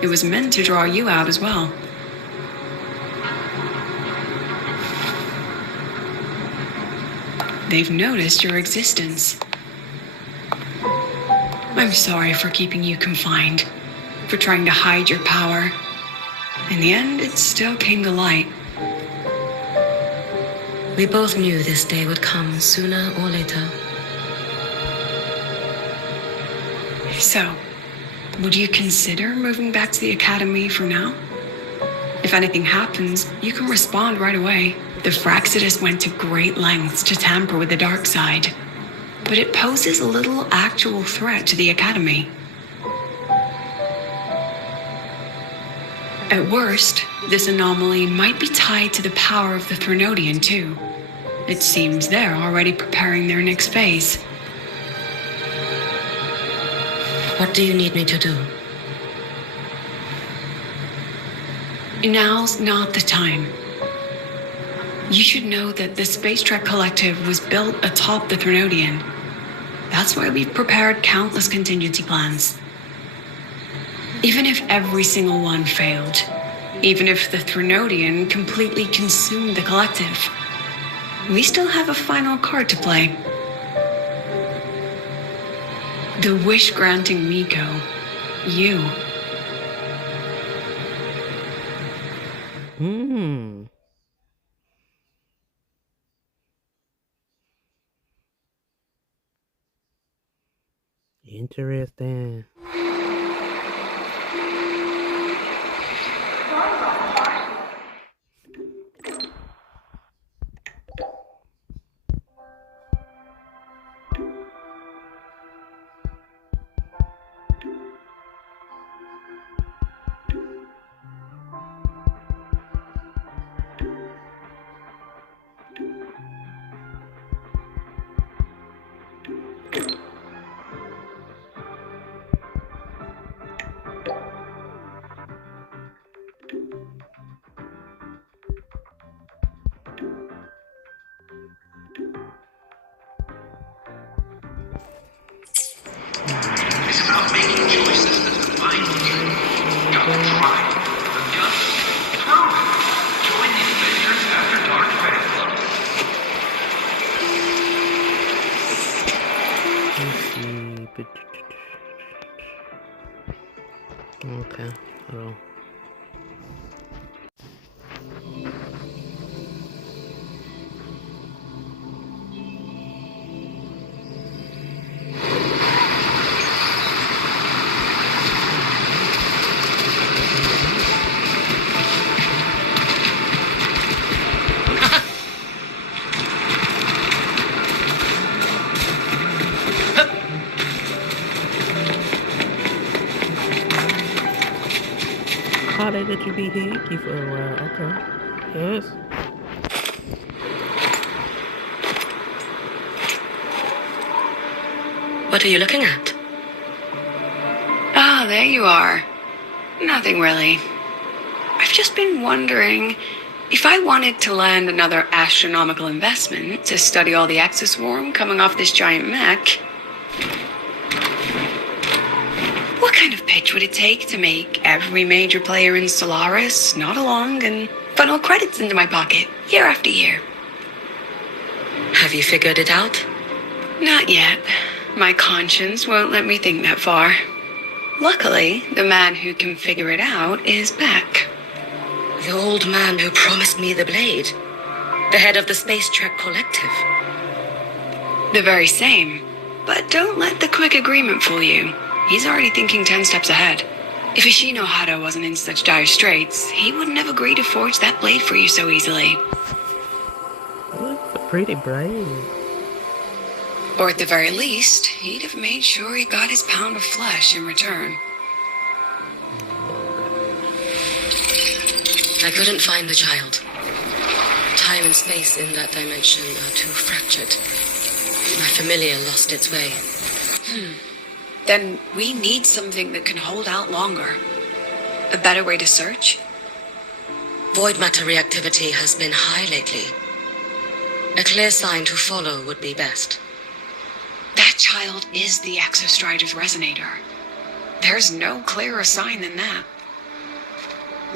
It was meant to draw you out as well. They've noticed your existence. I'm sorry for keeping you confined, for trying to hide your power. In the end, it still came to light. We both knew this day would come sooner or later. So, would you consider moving back to the academy for now? If anything happens, you can respond right away. The Fraxidus went to great lengths to tamper with the dark side, but it poses a little actual threat to the academy. At worst, this anomaly might be tied to the power of the Threnodian too. It seems they're already preparing their next phase. What do you need me to do? Now's not the time. You should know that the Space Trek Collective was built atop the Threnodian. That's why we've prepared countless contingency plans. Even if every single one failed, even if the Threnodian completely consumed the Collective, we still have a final card to play. The wish-granting Miko. You. Interesting. It's about making choices that define you. Gotta try. Just prove it. Join the Adventures After Dark Fan Club. Okay. Oh. she be hickey for a while. Okay. Yes. What are you looking at? Ah, there you are. Nothing really. I've just been wondering if I wanted to land another astronomical investment to study all the exoswarm coming off this giant mech, what kind of pitch would it take to make every major player in Solaris nod along and funnel credits into my pocket year after year? Have you figured it out? Not yet. My conscience won't let me think that far. Luckily, the man who can figure it out is back. The old man who promised me the blade. The head of the Space Trek Collective. The very same. But don't let the quick agreement fool you. He's already thinking 10 steps ahead. If Ishino Hado wasn't in such dire straits, he wouldn't have agreed to forge that blade for you so easily. That's a pretty blade. Or at the very least, he'd have made sure he got his pound of flesh in return. I couldn't find the child. Time and space in that dimension are too fractured. My familiar lost its way. Then we need something that can hold out longer. A better way to search? Void matter reactivity has been high lately. A clear sign to follow would be best. That child is the Exostrider's resonator. There's no clearer sign than that.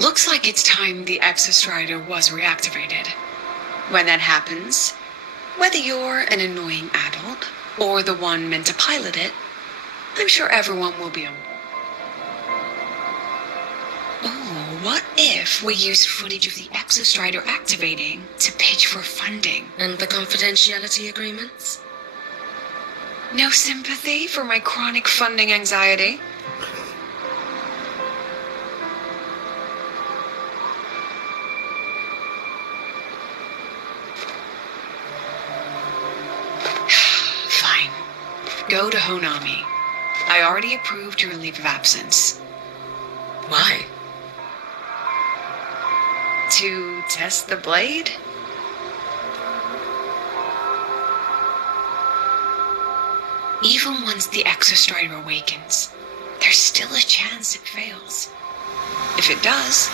Looks like it's time the Exostrider was reactivated. When that happens, whether you're an annoying adult or the one meant to pilot it, I'm sure everyone will be on board. Oh, what if we use footage of the Exostrider activating to pitch for funding? And the confidentiality agreements? No sympathy for my chronic funding anxiety? Fine. Go to Honami. I already approved your leave of absence. Why? To test the blade? Even once the Exostrider awakens, there's still a chance it fails. If it does,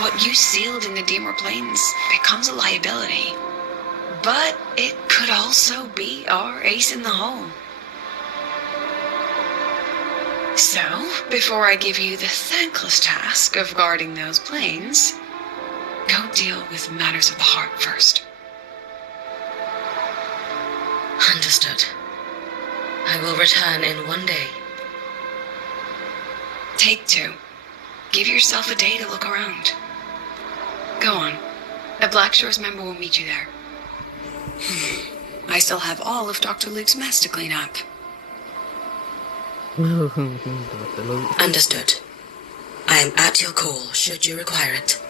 what you sealed in the Deemer Plains becomes a liability. But it could also be our ace in the hole. So, before I give you the thankless task of guarding those planes, go deal with matters of the heart first. Understood. I will return in 1 day. Take 2. Give yourself a day to look around. Go on. A Black Shores member will meet you there. I still have all of Dr. Luke's mess to clean up. Dr. Luke. Understood. I am at your call, should you require it.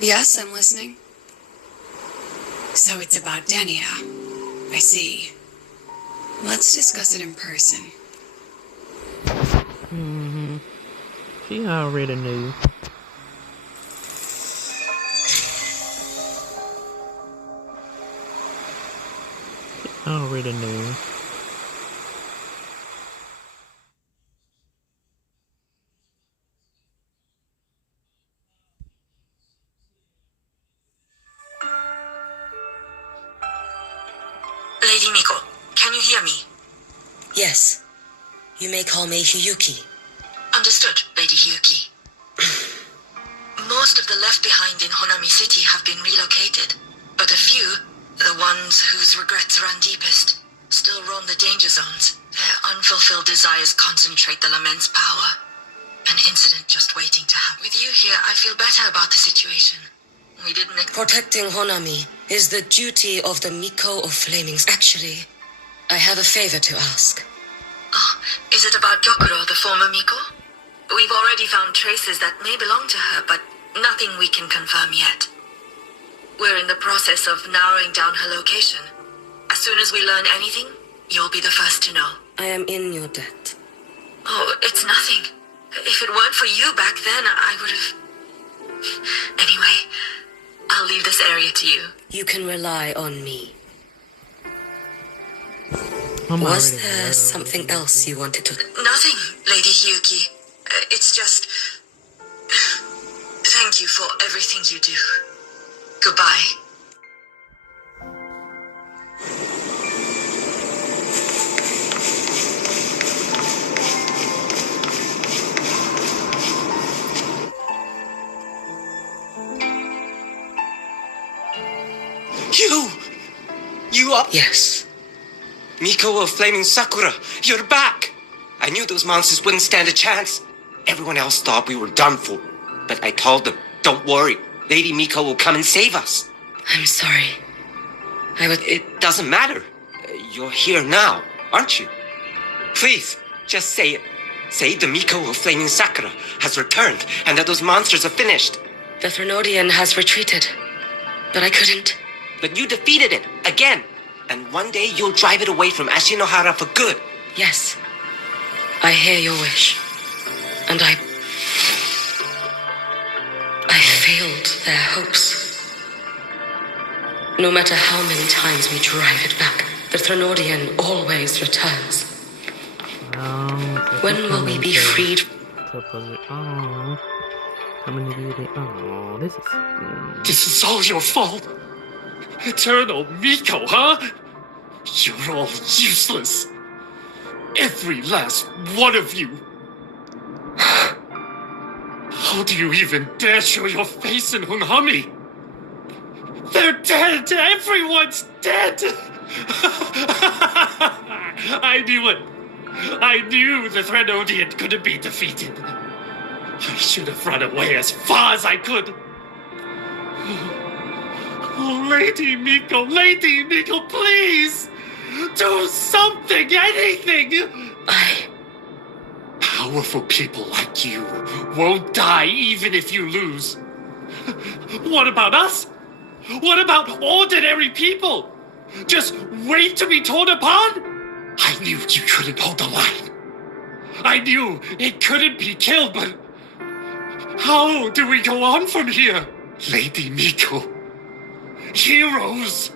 Yes, I'm listening. So it's about Denia. I see. Let's discuss it in person. She already knew. She already knew. Lady Miko, can you hear me? Yes. You may call me Hiyuki. Understood, Lady Hiyuki. Most of the left behind in Honami City have been relocated, but a few, the ones whose regrets run deepest, still roam the danger zones. Their unfulfilled desires concentrate the Lament's power. An incident just waiting to happen. With you here, I feel better about the situation. We didn't... Protecting Honami is the duty of the Miko of Flamings. Actually, I have a favor to ask. Oh, is it about Gyokuro, the former Miko? We've already found traces that may belong to her, but nothing we can confirm yet. We're in the process of narrowing down her location. As soon as we learn anything, you'll be the first to know. I am in your debt. Oh, it's nothing. If it weren't for you back then, I would have... Anyway, I'll leave this area to you. You can rely on me. Was Was there something else you wanted to... Nothing, Lady Hyuki. It's just... Thank you for everything you do. Goodbye. You are... Yes. Miko of Flaming Sakura, you're back! I knew those monsters wouldn't stand a chance. Everyone else thought we were done for. But I told them, don't worry, Lady Miko will come and save us. I'm sorry. It doesn't matter. You're here now, aren't you? Please, just say it. Say the Miko of Flaming Sakura has returned and that those monsters are finished. The Threnodian has retreated, but I couldn't. But you defeated it, again. And one day you'll drive it away from Ashinohara for good. Yes. I hear your wish. And I failed their hopes. No matter how many times we drive it back, the Threnodian always returns. When will we be freed? This is all your fault. Eternal Miko, huh? You're all useless. Every last one of you. How do you even dare show your face in Hunhami? They're dead! Everyone's dead! I knew it. I knew the Threnodian couldn't be defeated. I should have run away as far as I could. Oh, Lady Miko, please! Do something, anything! Powerful people like you won't die even if you lose. What about us? What about ordinary people? Just wait to be torn apart? I knew you couldn't hold the line. I knew it couldn't be killed, but how do we go on from here? Lady Miko, heroes,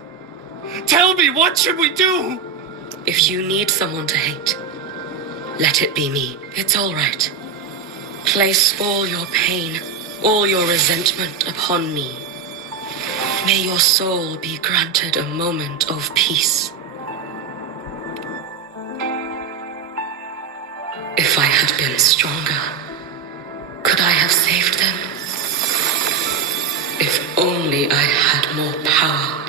tell me, what should we do? If you need someone to hate, let it be me. It's all right. Place all your pain, all your resentment upon me. May your soul be granted a moment of peace. If I had been stronger, could I have saved them? If only I had more power.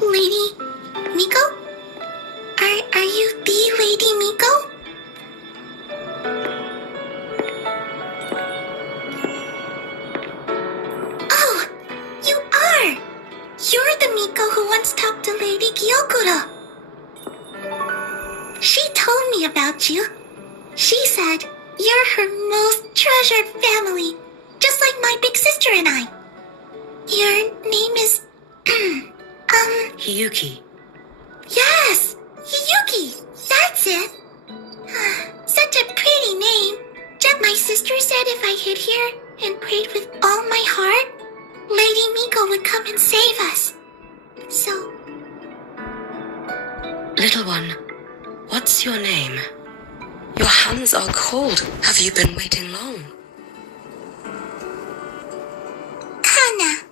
Lady Miko? Are you the Lady Miko? Oh, you are! You're the Miko who once talked to Lady Gyokuro. She told me about you. She said you're her most treasured family, just like my big sister and I. Your name is... Hiyuki. Yes! Hiyuki! That's it! Such a pretty name. Just my sister said if I hid here and prayed with all my heart, Lady Miko would come and save us. So... Little one, what's your name? Your hands are cold. Have you been waiting long? Kana.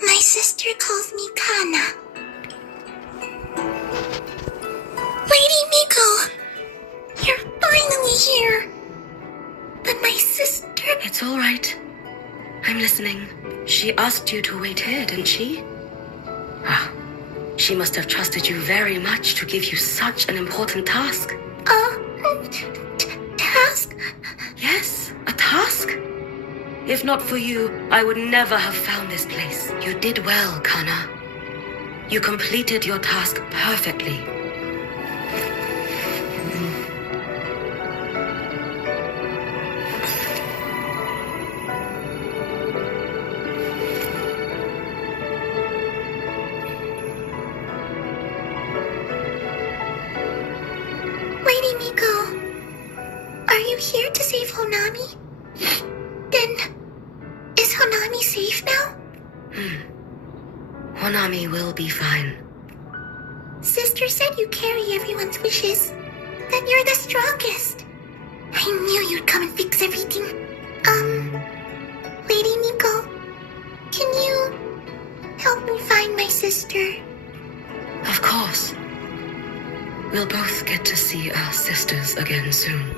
My sister calls me Kana. Lady Miko! You're finally here! But my sister... It's all right. I'm listening. She asked you to wait here, didn't she? Ah, she must have trusted you very much to give you such an important task. Oh, Task? Yes, a task. If not for you, I would never have found this place. You did well, Kana. You completed your task perfectly. Lady Miko, are you here to save Honami? Then, is Honami safe now? Honami will be fine. Sister said you carry everyone's wishes, that you're the strongest. I knew you'd come and fix everything. Lady Miko, can you help me find my sister? Of course. We'll both get to see our sisters again soon.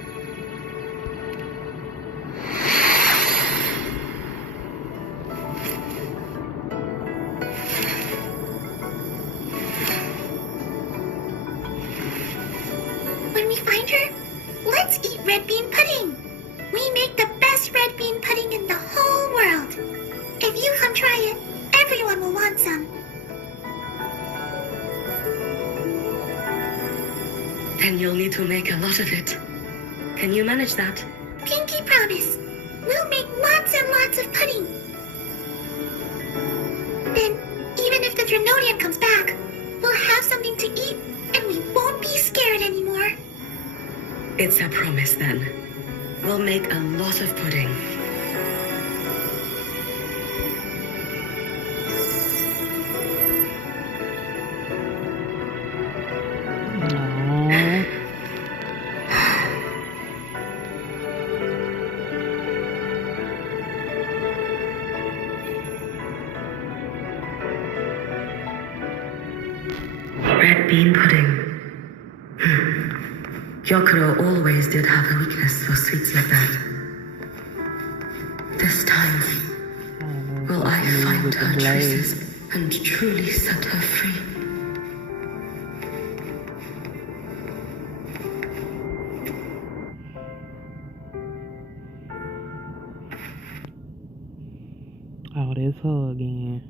When we find her, let's eat red bean pudding. We make the best red bean pudding in the whole world. If you come try it, everyone will want some. Then you'll need to make a lot of it. Can you manage that? Pinky promise. We'll make lots and lots of pudding. Then, even if the Drenodian comes back, we'll have something to eat and we won't be scared anymore. It's a promise then. We'll make a lot of pudding. Red bean pudding. Gyokuro always did have a weakness for sweets like that. This time, will I find her traces and truly set her free? Oh, that's her again.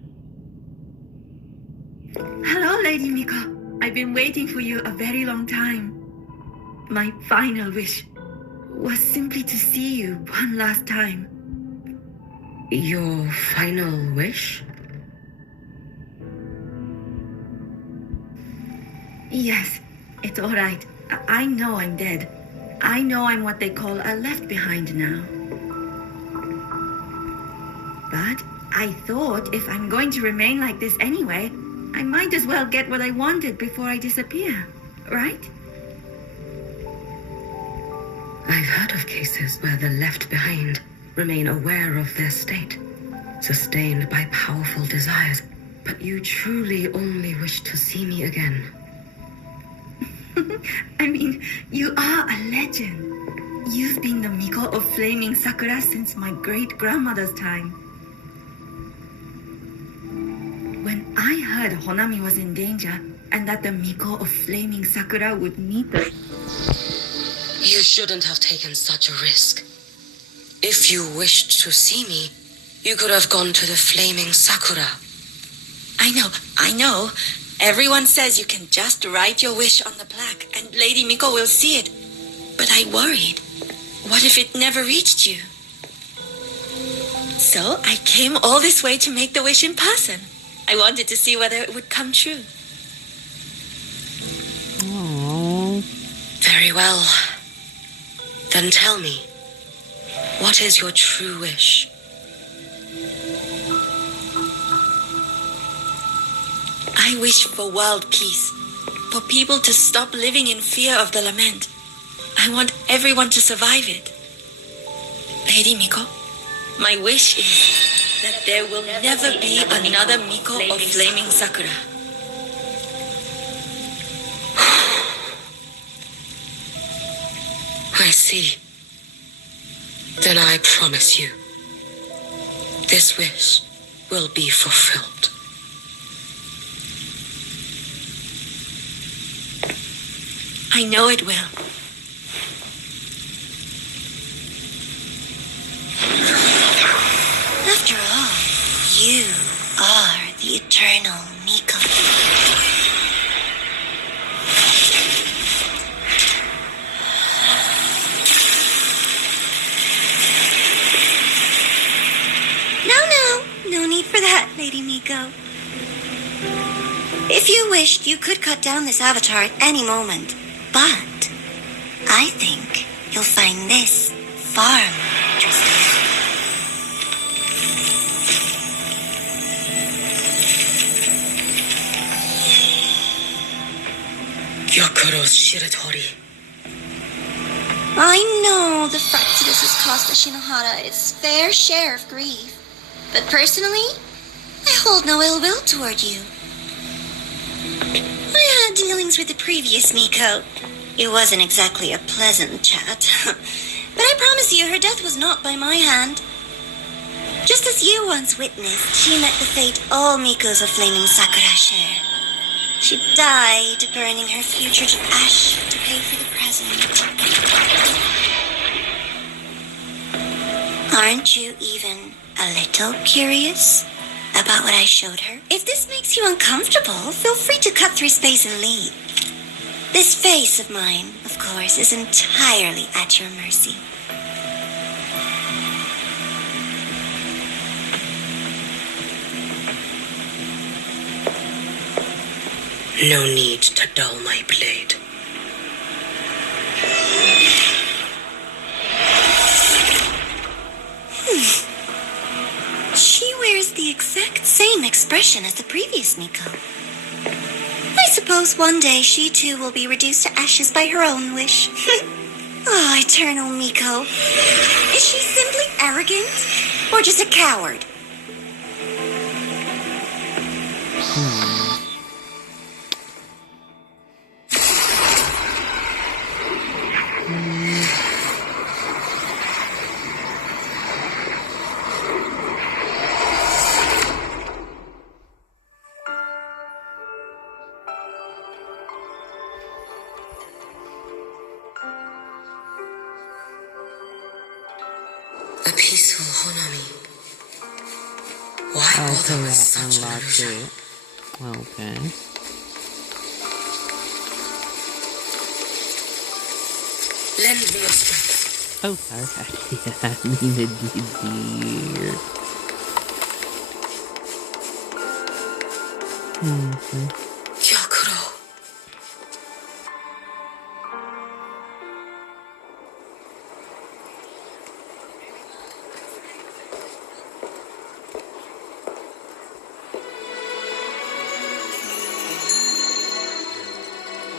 Hello, Lady Miko. I've been waiting for you a very long time. My final wish was simply to see you one last time. Your final wish? Yes, it's all right. I know I'm dead. I know I'm what they call a left behind now. But I thought if I'm going to remain like this anyway, I might as well get what I wanted before I disappear, right? I've heard of cases where the left behind remain aware of their state, sustained by powerful desires, but you truly only wish to see me again. I mean, you are a legend. You've been the Miko of Flaming Sakura since my great-grandmother's time. When I heard Honami was in danger and that the Miko of Flaming Sakura would meet her... You shouldn't have taken such a risk. If you wished to see me, you could have gone to the Flaming Sakura. I know. Everyone says you can just write your wish on the plaque and Lady Miko will see it. But I worried. What if it never reached you? So I came all this way to make the wish in person. I wanted to see whether it would come true. Aww. Very well. Then tell me, what is your true wish? I wish for world peace, for people to stop living in fear of the lament. I want everyone to survive it. Lady Miko, my wish is that there will never be another Miko of Flaming Sakura. I see. Then I promise you, this wish will be fulfilled. I know it will. You are the eternal Miko. No need for that, Lady Miko. If you wished, you could cut down this avatar at any moment. But I think you'll find this far more interesting. Gyokuro's Shiratori. I know the fright this has caused Ashinohara its fair share of grief. But personally, I hold no ill will toward you. I had dealings with the previous Miko. It wasn't exactly a pleasant chat. But I promise you, her death was not by my hand. Just as you once witnessed, she met the fate all Mikos of Flaming Sakura share. She died, burning her future to ash to pay for the present. Aren't you even a little curious about what I showed her? If this makes you uncomfortable, feel free to cut through space and leave. This face of mine, of course, is entirely at your mercy. No need to dull my blade. She wears the exact same expression as the previous Miko. I suppose one day she too will be reduced to ashes by her own wish. Oh, eternal Miko. Is she simply arrogant? Or just a coward? A peaceful Honami. Why bother with such an illusion? Okay. Lend me your strength. Oh, sorry. Yeah, I needed dear. Gyokuro.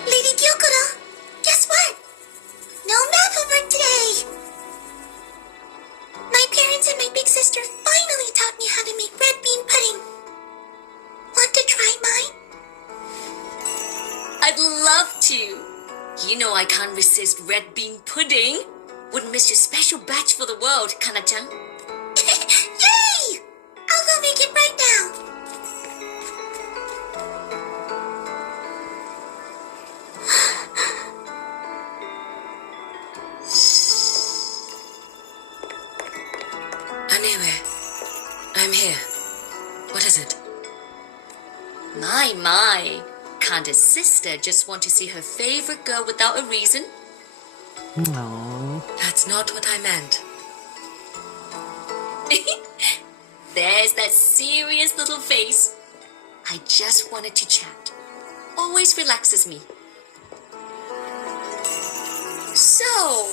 Lady Gyokuro, guess what? No math homework today. My parents and my big sister finally taught me how to make red bean pudding. Want to try mine? I'd love to. You know I can't resist red bean pudding. Wouldn't miss your special batch for the world, Kana-chan. Yay! I'll go make it right now. Anyway, I'm here. What is it? My. Can't a sister just want to see her favorite girl without a reason? No. That's not what I meant. There's that serious little face. I just wanted to chat. Always relaxes me. So,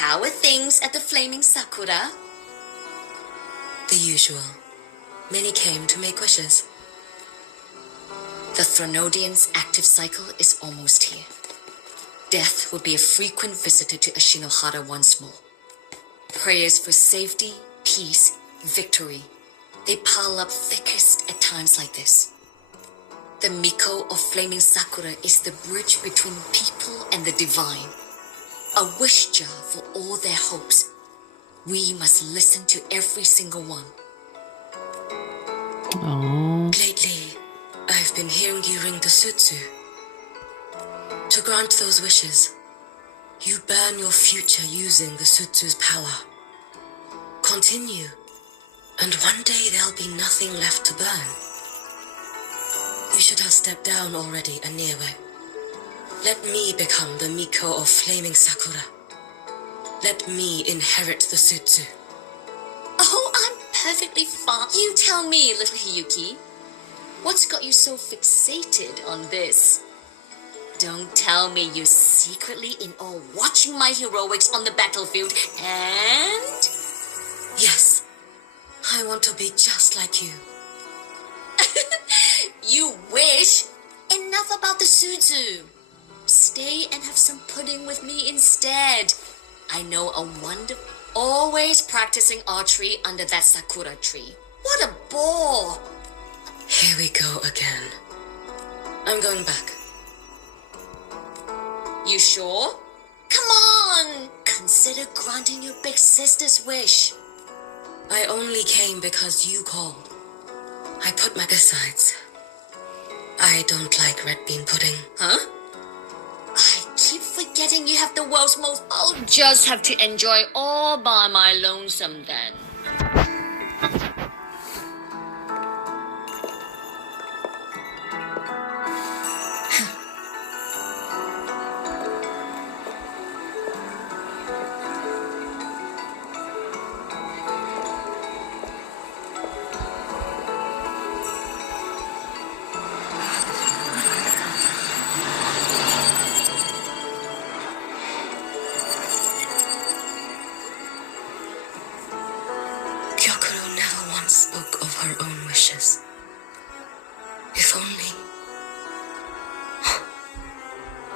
how are things at the Flaming Sakura? The usual. Many came to make wishes. The Thronodian's active cycle is almost here. Death will be a frequent visitor to Ashinohara once more. Prayers for safety, peace, victory. They pile up thickest at times like this. The Miko of Flaming Sakura is the bridge between people and the divine. A wish jar for all their hopes. We must listen to every single one. Lately, I've been hearing you ring the sutsu. To grant those wishes, you burn your future using the sutsu's power. Continue, And one day there'll be nothing left to burn. You should have stepped down already, Aniewe. Let me become the Miko of Flaming Sakura. Let me inherit the Sutsu. Oh, I'm perfectly fine. You tell me, little Hiyuki. What's got you so fixated on this? Don't tell me you're secretly in awe watching my heroics on the battlefield and... Yes, I want to be just like you. You wish. Enough about the Sutsu. Stay and have some pudding with me instead. I know a wonderful... Always practicing archery under that sakura tree. What a bore! Here we go again. I'm going back. You sure? Come on! Consider granting your big sister's wish. I only came because you called. I put my besides. I don't like red bean pudding. Huh? I keep forgetting you have the world's most... I'll just have to enjoy all by my lonesome then. Gyokuro never once spoke of her own wishes. If only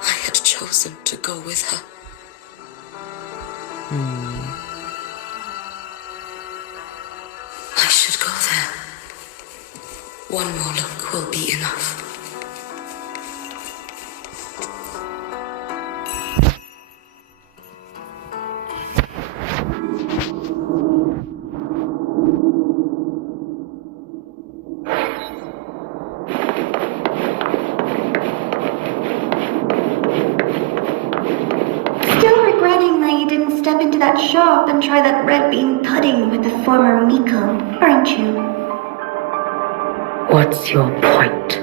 I had chosen to go with her. I should go there. One more look will be enough. Still regretting that you didn't step into that shop and try that red bean pudding with the former Miko, aren't you? What's your point?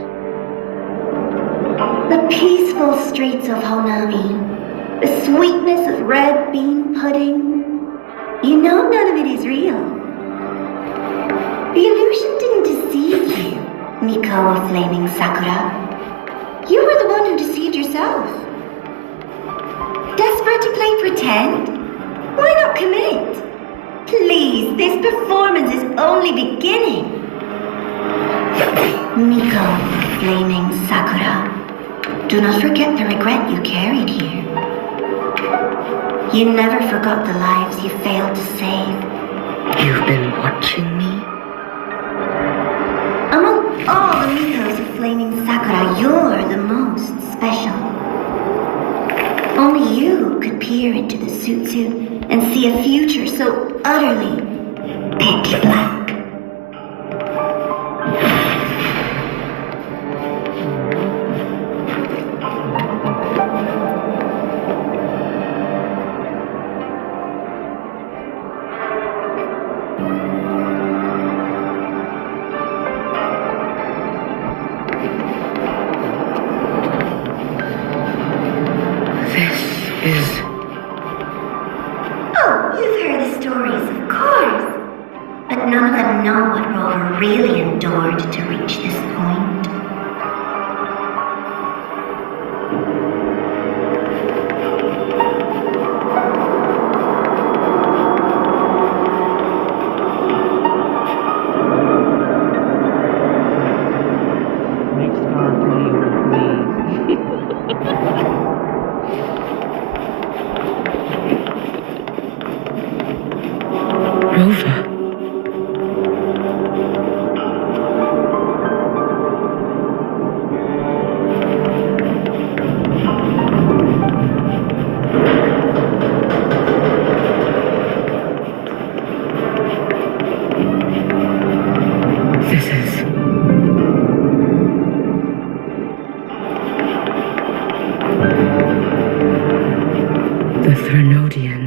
The peaceful streets of Honami, the sweetness of red bean pudding. You know none of it is real. The illusion didn't deceive you, Miko of Flaming Sakura. You were the one who deceived yourself. Desperate to play pretend? Why not commit? Please, this performance is only beginning. Miko, Flaming Sakura, do not forget the regret you carried here. You never forgot the lives you failed to save. You've been watching me? Among all the Mikos of Flaming Sakura, you're the most special. Only you could peer into the Sutsu and see a future so utterly pitch black. Oh, you've heard the stories, of course. But none of them know what Rover really endured to reach this point. Next star player, please. Rover. This is... the Threnodian.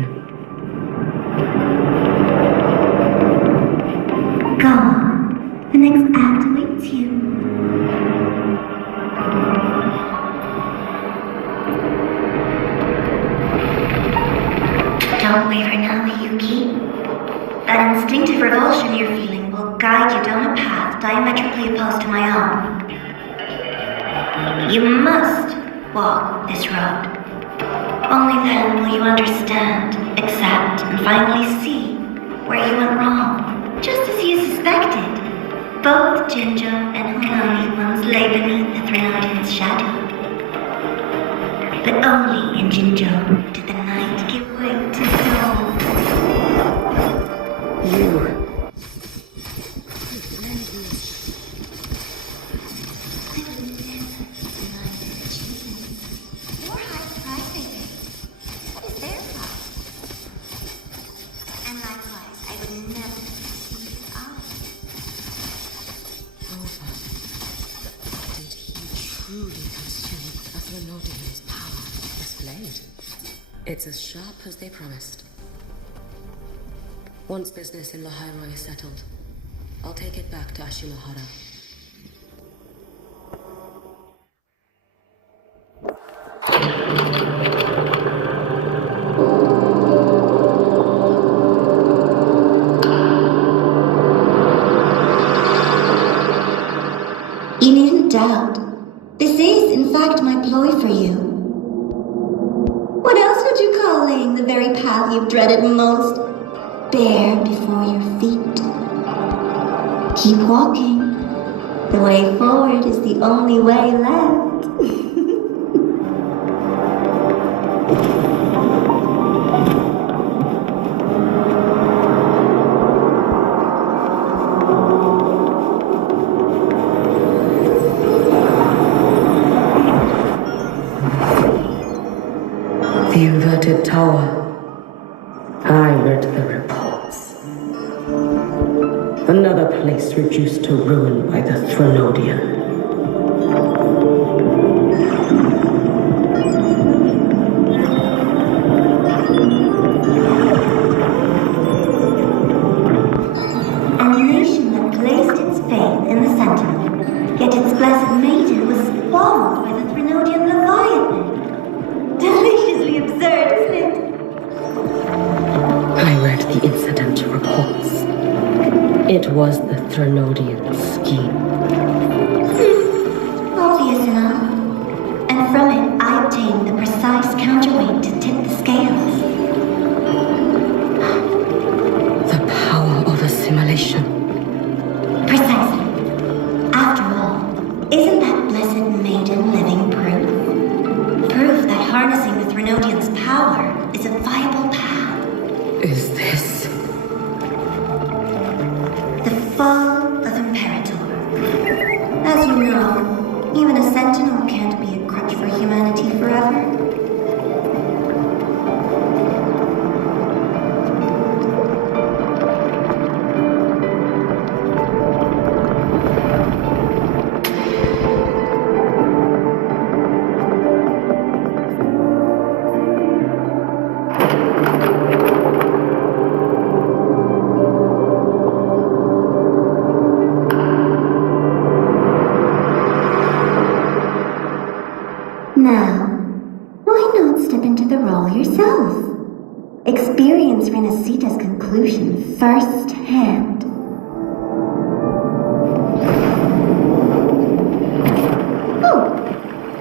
waver now, Miyuki. That instinctive revulsion you're feeling will guide you down a path diametrically opposed to my own. You must walk this road. Only then will you understand, accept, and finally see where you went wrong. Just as you suspected, both Jinjo and Hanami once lay beneath the Threnodian's shadow. But only in Jinjo did the night give way to dawn. You. It's as sharp as they promised. Once business in Lahairoi is settled, I'll take it back to Ashinohara. You needn't doubt. This is, in fact, my ploy for you. What else would you call laying the very path you've dreaded most bare before your feet? Keep walking. The way forward is the only way left. The inverted tower. I read the reports. Another place reduced to ruin by the Threnodian. A nation that placed its faith in the Sentinel, yet its blessed maiden was swallowed by the Threnodian Leviathan. Deliciously absurd, isn't it? I read the incident reports. It was the Threnodian scheme. Obvious enough. And from it, I obtained the precise counterweight to tip the scales. The power of assimilation. Precisely. After all, isn't that blessed maiden living proof? Proof that harnessing the Threnodian's power is a viable path. Is this The fall of Imperator. As you know, even a sentinel can't be a crutch for humanity forever. Now, why not step into the role yourself? Experience Renacita's conclusion firsthand. Oh,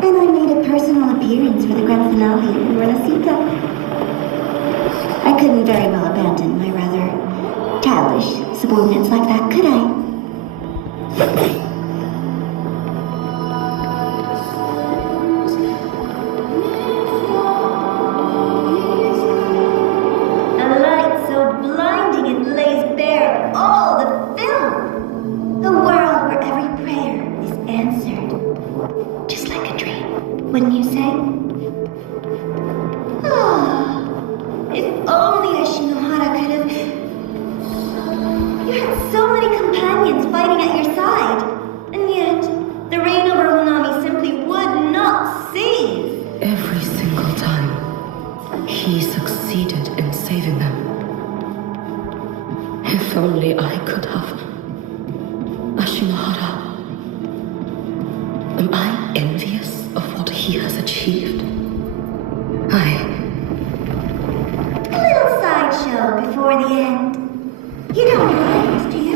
and I made a personal appearance for the grand finale in Renacita. I couldn't very well abandon my rather childish subordinates like that, could I? A light so blinding it lays bare all the film. A world where every prayer is answered. Just like a dream, wouldn't you say? Ah, if only Ashinohara could have... You had so many companions fighting at your side, and yet the reign over Hanami simply would not cease. every single time he succeeded in saving them? If only I could have. Ashinohara. Am I envious of what he has achieved? A little side show before the end. You don't mind, do you?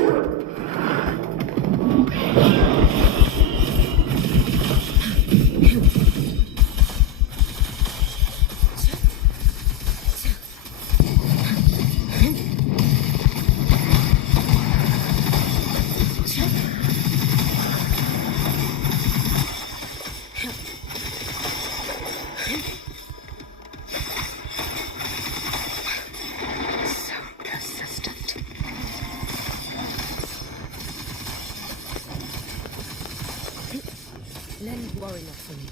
Lend worry not for me.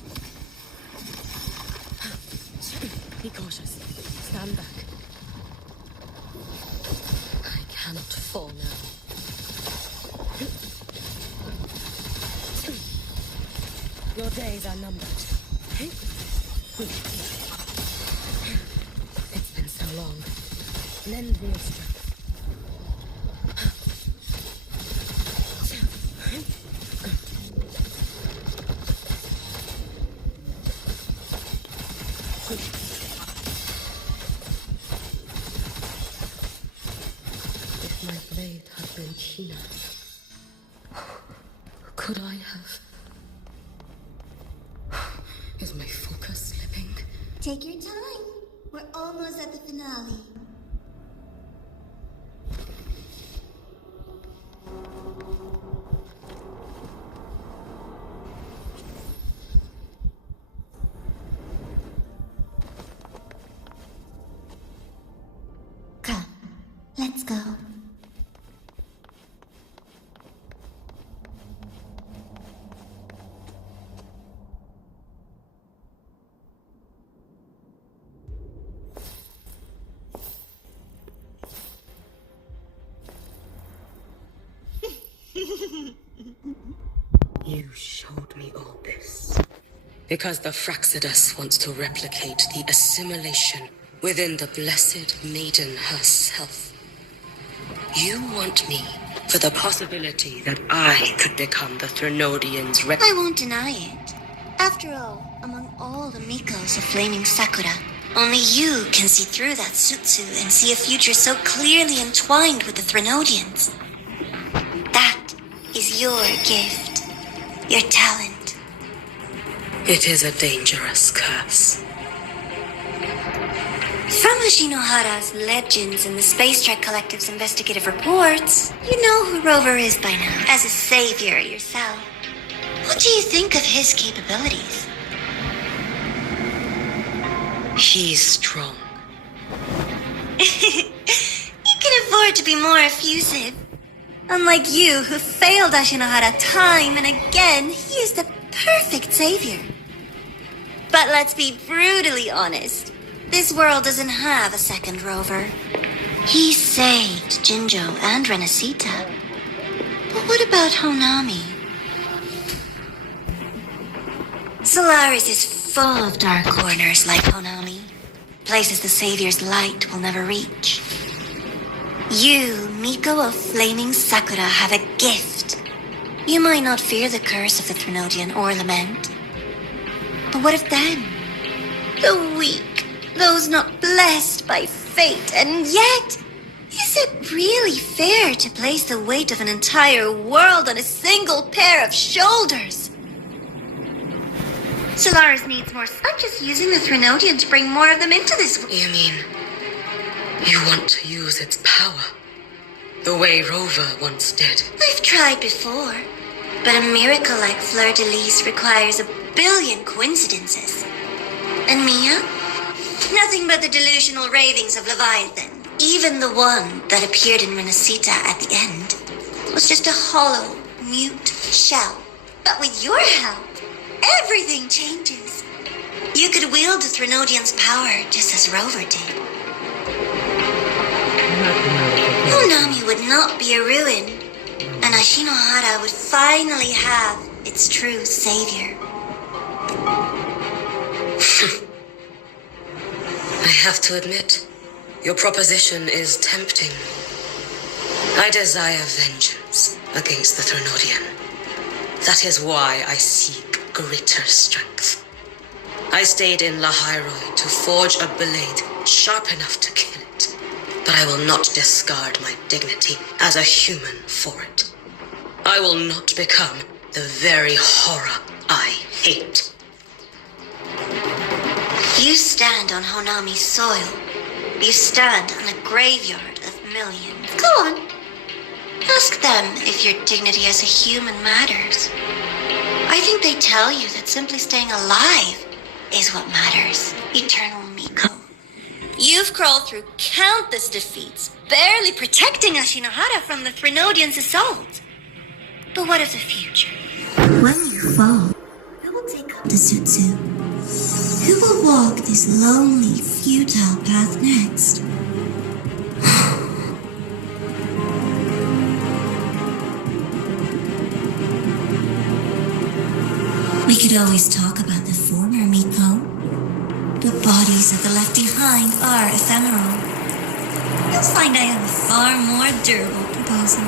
Be cautious. Stand back. I cannot fall now. Your days are numbered. It's been so long. Lend me your strength. If my blade had been keener, could I have? Is my focus slipping? Take your time. We're almost at the finale. Come, let's go. You showed me all this. Because the Fraxidus wants to replicate the assimilation within the blessed maiden herself. You want me for the possibility that I could become the Threnodians' I won't deny it. After all, among all the Mikos of Flaming Sakura, only you can see through that Sutsu and see a future so clearly entwined with the Threnodians. That is your gift, your talent. It is a dangerous curse. From Ashinohara's legends and the Space Trek Collective's investigative reports, you know who Rover is by now, as a savior yourself. What do you think of his capabilities? He's strong. He can afford to be more effusive. Unlike you, who failed Ashinohara time and again, he is the perfect savior. But let's be brutally honest. This world doesn't have a second Rover. He saved Jinjo and Renacita. But what about Honami? Solaris is full of dark corners like Honami. Places the Savior's light will never reach. You, Miko of Flaming Sakura, have a gift. You might not fear the curse of the Threnodian or lament. But what if then? The weak, those not blessed by fate, and yet, is it really fair to place the weight of an entire world on a single pair of shoulders? Solaris needs more. I'm just using the Threnodian to bring more of them into this. You mean you want to use its power the way Rover once did? I've tried before, but a miracle like Fleur-de-Lis requires a billion coincidences. And Mia? Nothing but the delusional ravings of Leviathan. Even the one that appeared in Renacita at the end was just a hollow, mute shell. But with your help, everything changes. You could wield the Threnodian's power just as Rover did. Honami would not be a ruin, and Ashinohara would finally have its true savior. I have to admit, your proposition is tempting. I desire vengeance against the Threnodian. That is why I seek greater strength. I stayed in Lahairoi to forge a blade sharp enough to kill it, but I will not discard my dignity as a human for it. I will not become the very horror I hate. You stand on Honami's soil. You stand on a graveyard of millions. Go on. Ask them if your dignity as a human matters. I think they tell you that simply staying alive is what matters. Eternal Miko. You've crawled through countless defeats, barely protecting Ashinohara from the Threnodians' assault. But what of the future? When you fall, who will take up Desutsu? Who will walk this lonely, futile path next? We could always talk about the former Miko. The bodies of the left behind are ephemeral. You'll find I have a far more durable proposal.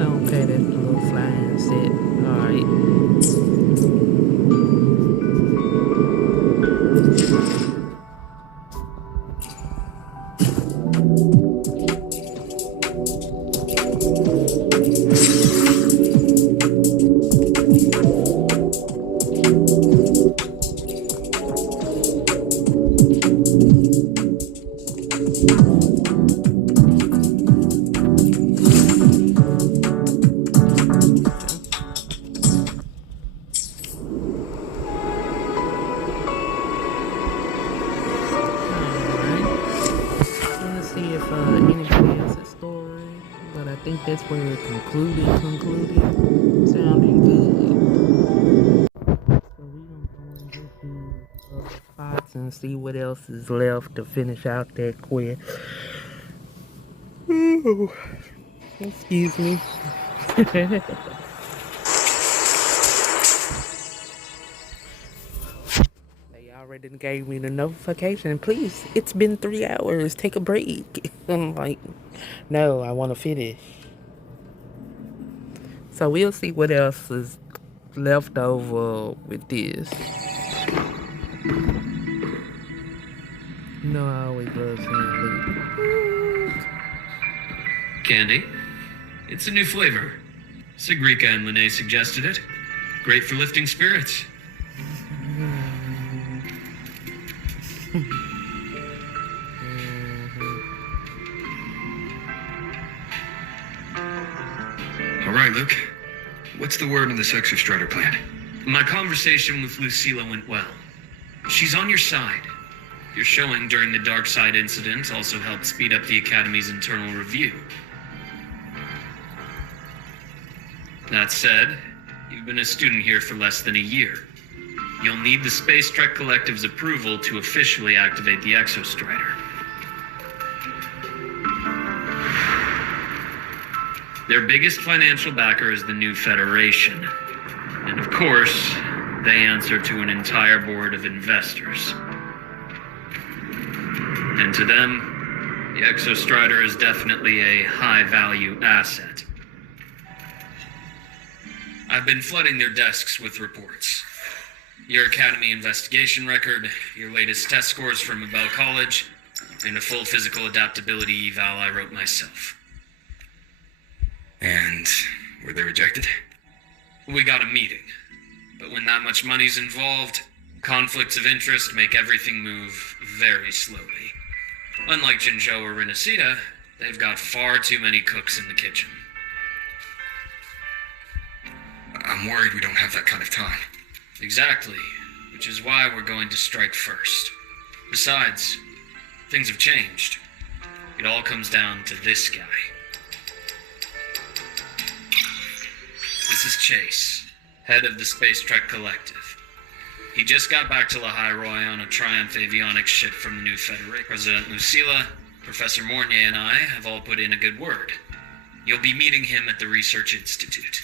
Okay, that's a little flying set. Alright. Let's see if anybody else is story, but I think that's where it concluded. Sounding good. So we gonna go and get these spots and see what else is left to finish out that quest. Ooh. Excuse me. They already gave me the notification. Please, it's been 3 hours. Take a break. I'm like, no, I want to finish. So we'll see what else is left over with this. No, I always love seeing loot. Candy? It's a new flavor. Sigrika and Lene suggested it. Great for lifting spirits. All right, Luke. What's the word on this Exostrider plan? My conversation with Lucilla went well. She's on your side. Your showing during the Dark Side incident also helped speed up the Academy's internal review. That said, you've been a student here for less than a year. You'll need the Space Trek Collective's approval to officially activate the Exostrider. Their biggest financial backer is the new Federation. And of course, they answer to an entire board of investors. And to them, the Exostrider is definitely a high-value asset. I've been flooding their desks with reports. Your Academy investigation record, your latest test scores from Abel College, and a full physical adaptability eval I wrote myself. And were they rejected? We got a meeting. But when that much money's involved, conflicts of interest make everything move very slowly. Unlike Jinzhou or Renacida, They've got far too many cooks in the kitchen. I'm worried we don't have that kind of time. Exactly, which is why we're going to strike first. Besides, things have changed. It all comes down to this guy. This is Chase, head of the Space Trek Collective. He just got back to Lahai-Roi on a Triumph avionics ship from the New Federation. President Lucilla, Professor Mornier, and I have all put in a good word. You'll be meeting him at the Research Institute.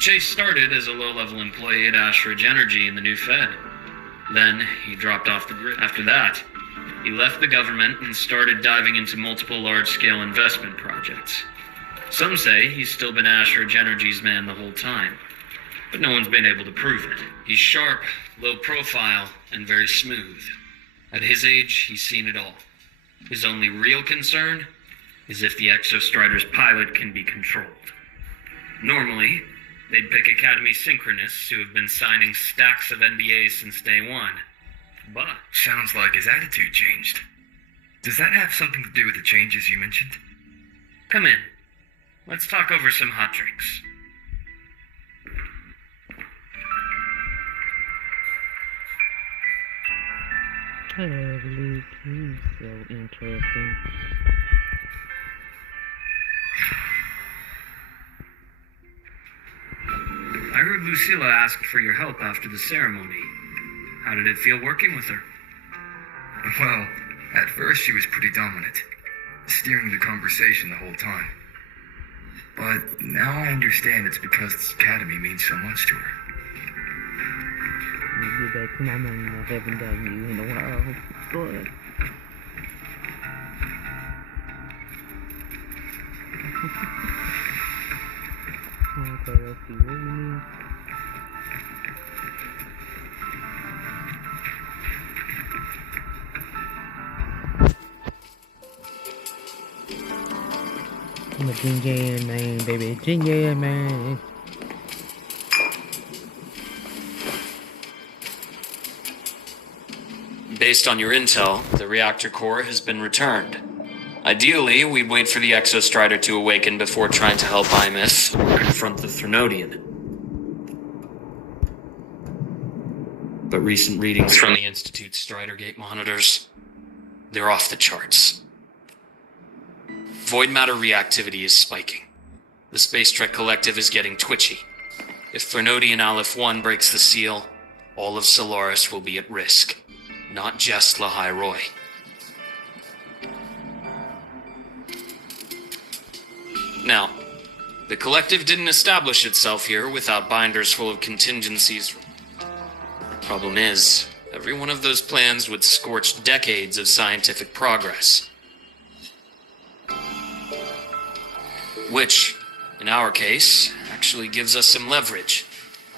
Chase started as a low-level employee at Ashridge Energy in the New Fed. Then he dropped off the grid. After that, he left the government and started diving into multiple large-scale investment projects. Some say he's still been Ashridge Energy's man the whole time, but no one's been able to prove it. He's sharp, low profile, and very smooth. At his age, he's seen it all. His only real concern is if the Exostrider's pilot can be controlled. Normally, they'd pick Academy Synchronists who have been signing stacks of NDAs since day one. But Sounds like his attitude changed. Does that have something to do with the changes you mentioned? come in. Let's talk over some hot drinks. Lovely, he's so interesting. I heard Lucilla asked for your help after the ceremony. How did it feel working with her? Well, at first she was pretty dominant, steering the conversation the whole time. But now I understand it's because this academy means so much to her. You get back to my mom, I haven't done you in a while. Good. Okay, let's see what we need. I'm a ginger man, baby, ginger man. Based on your intel, the reactor core has been returned. Ideally, we'd wait for the Exostrider to awaken before trying to help Imith or confront the Threnodian. But recent readings from the Institute's Strider Gate monitors, they're off the charts. Void matter reactivity is spiking. The Space Trek Collective is getting twitchy. If Threnodian Aleph 1 breaks the seal, all of Solaris will be at risk. Not just Lahai-Roi. Now, the Collective didn't establish itself here without binders full of contingencies. Problem is, every one of those plans would scorch decades of scientific progress. Which, in our case, actually gives us some leverage.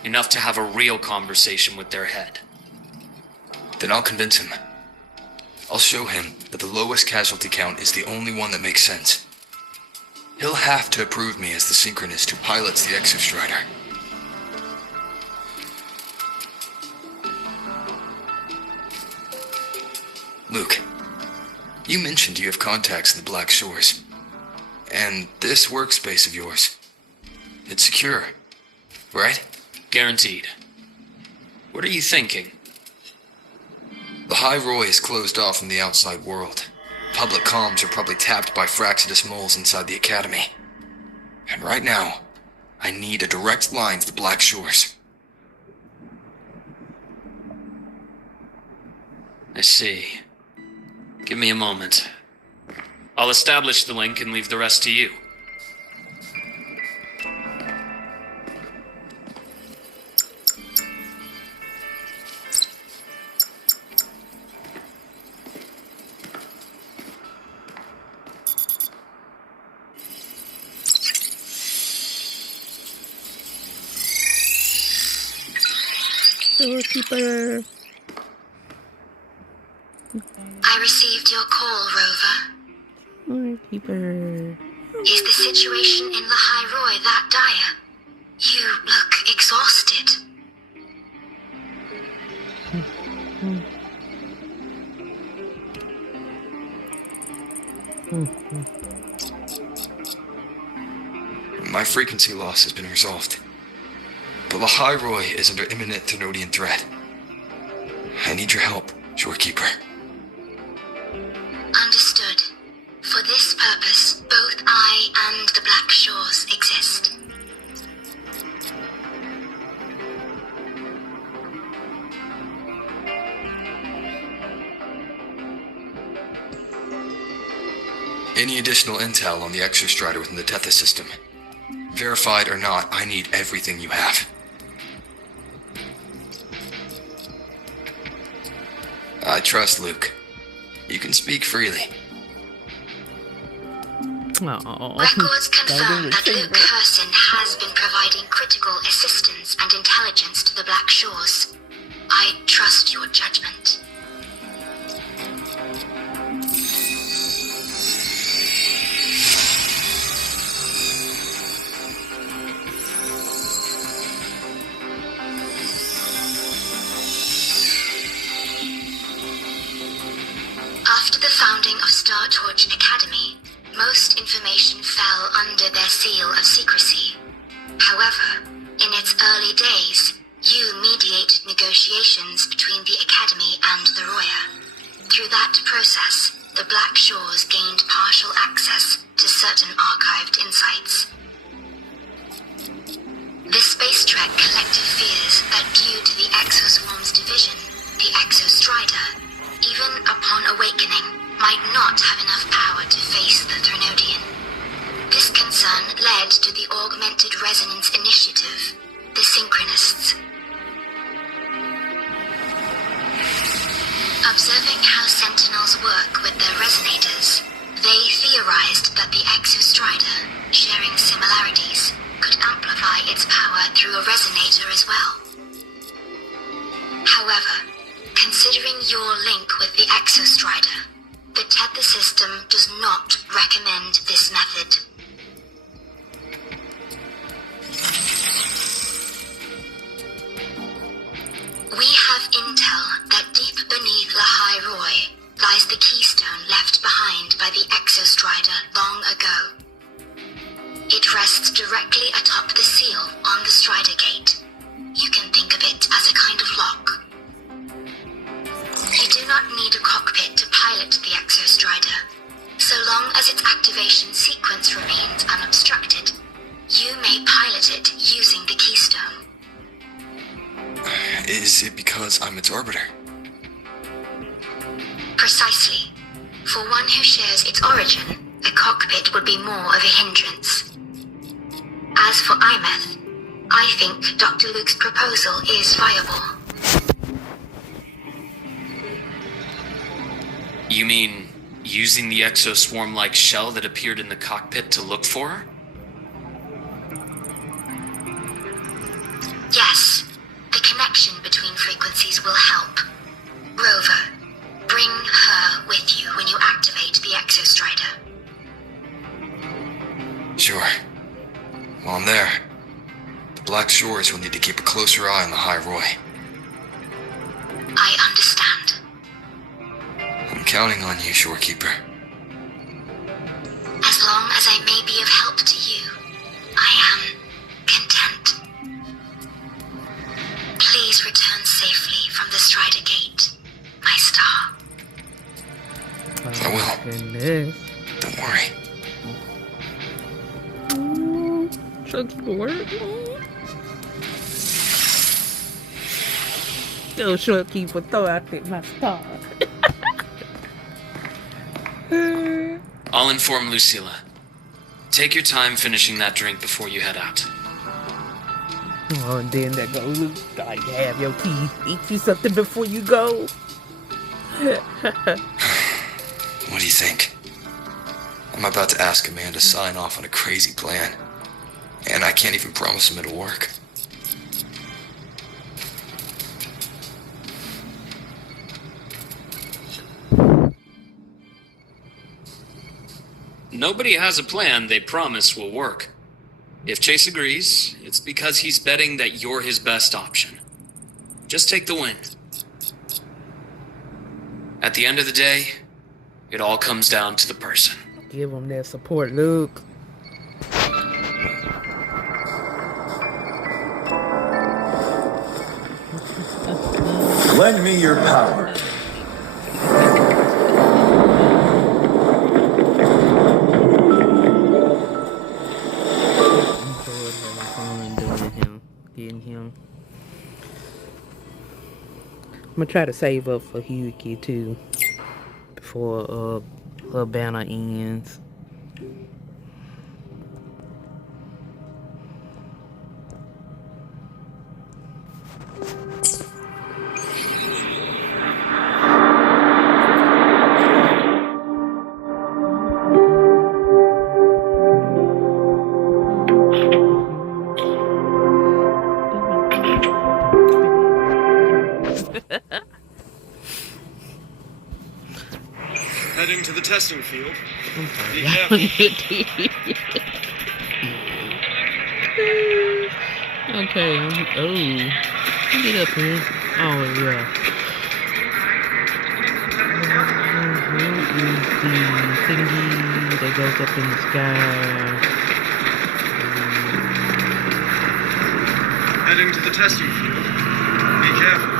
Enough to have a real conversation with their head. Then I'll convince him. I'll show him that the lowest casualty count is the only one that makes sense. He'll have to approve me as the synchronist who pilots the Exostrider. Luke, you mentioned you have contacts in the Black Shores. And this workspace of yours, it's secure, right? Guaranteed. What are you thinking? Lahai-Roi is closed off from the outside world. Public comms are probably tapped by Fraxidus moles inside the Academy. And right now, I need a direct line to the Black Shores. I see. Give me a moment. I'll establish the link and leave the rest to you. Doorkeeper. I received your call, Rover. Doorkeeper. Is the situation in Lahai-Roi that dire? You look exhausted. My frequency loss has been resolved. But Lahairoi is under imminent Thenodian threat. I need your help, Shorekeeper. Understood. For this purpose, both I and the Black Shores exist. Any additional intel on the Exostrider within the Tethys system? Verified or not, I need everything you have. I trust Luke. You can speak freely. Records confirm that Luke Herson has been providing critical assistance and intelligence to the Black Shores. I trust your judgment. After the founding of Star Torch Academy, most information fell under their seal of secrecy. However, in its early days, you mediated negotiations between the Academy and the Roya. Through that process, the Black Shores gained partial access to certain archived insights. The Space Trek collective fears that due to the Exoswarm's division, the Exostrider, even upon awakening, might not have enough power to face the Thenodian. This concern led to the Augmented Resonance Initiative, the Synchronists. Observing how Sentinels work with their resonators, they theorized that the Exostrider, sharing similarities, could amplify its power through a resonator as well. However, considering your link with the Exostrider, the Tether system does not recommend this method. We have intel that deep beneath Lahairoi lies the keystone left behind by the Exostrider long ago. It rests directly atop the seal on the Strider Gate. You can think of it as a kind of lock. You do not need a cockpit to pilot the Exostrider. So long as its activation sequence remains unobstructed, you may pilot it using the keystone. Is it because I'm its orbiter? Precisely. For one who shares its origin, a cockpit would be more of a hindrance. As for Imeth, I think Dr. Luke's proposal is viable. You mean using the exoswarm-like shell that appeared in the cockpit to look for her? Yes. The connection between frequencies will help. Rover, bring her with you when you activate the Exostrider. Sure. While I'm there, the Black Shores will need to keep a closer eye on the Lahairoi. I understand. I'm counting on you, Shorekeeper. As long as I may be of help to you, I am content. Please return safely from the Strider Gate, my star. I will. Goodness. Don't worry. Chuck's the word. Yo, Shorekeeper, throw out there my star. I'll inform Lucilla. Take your time finishing that drink before you head out. Oh, and then that go Luke. Like, have your keys. Eat you something before you go. What do you think? I'm about to ask a man to sign off on a crazy plan. And I can't even promise him it'll work. Nobody has a plan they promise will work. If Chase agrees, it's because he's betting that you're his best option. Just take the win. At the end of the day, it all comes down to the person. Give him that support, Luke. Lend me your power. I'm gonna try to save up for Hyuki too before her banner ends. Heading to the testing field. Be careful. Okay, get up here. Oh, yeah. Where is the thingy that goes up in the sky? Heading to the testing field. Be careful.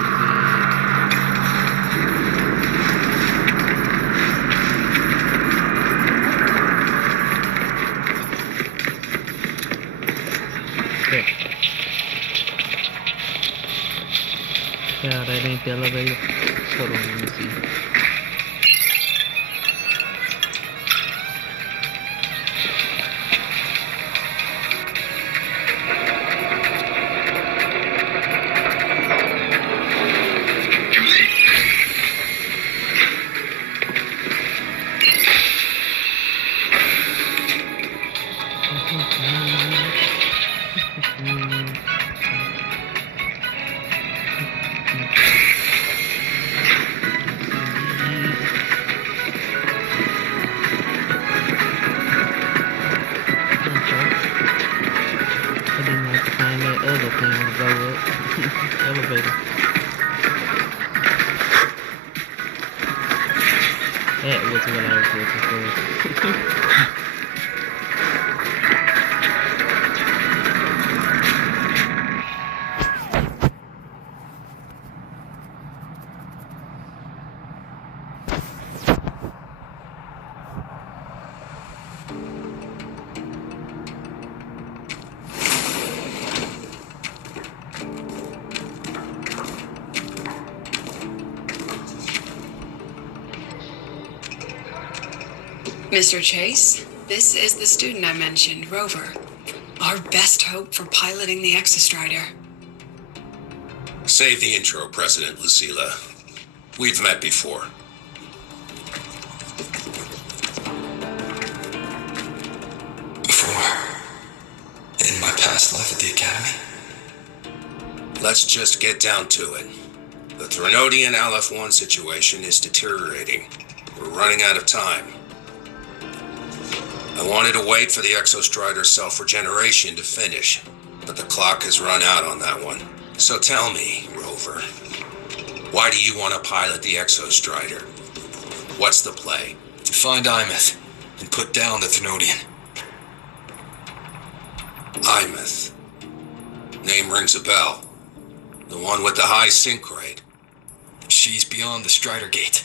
Yeah, that ain't the elevator. Hold on, let me see. Elevator. That was what I was looking for. Mr. Chase, this is the student I mentioned, Rover. Our best hope for piloting the Exostrider. Save the intro, President Lucilla. We've met before. Before? In my past life at the Academy? Let's just get down to it. The Threnodian LF1 situation is deteriorating. We're running out of time. I wanted to wait for the Exostrider's self-regeneration to finish, but the clock has run out on that one. So tell me, Rover, why do you want to pilot the Exostrider? What's the play? To find Imeth and put down the Threnodian. Imeth. Name rings a bell. The one with the high sync rate. She's beyond the Strider Gate.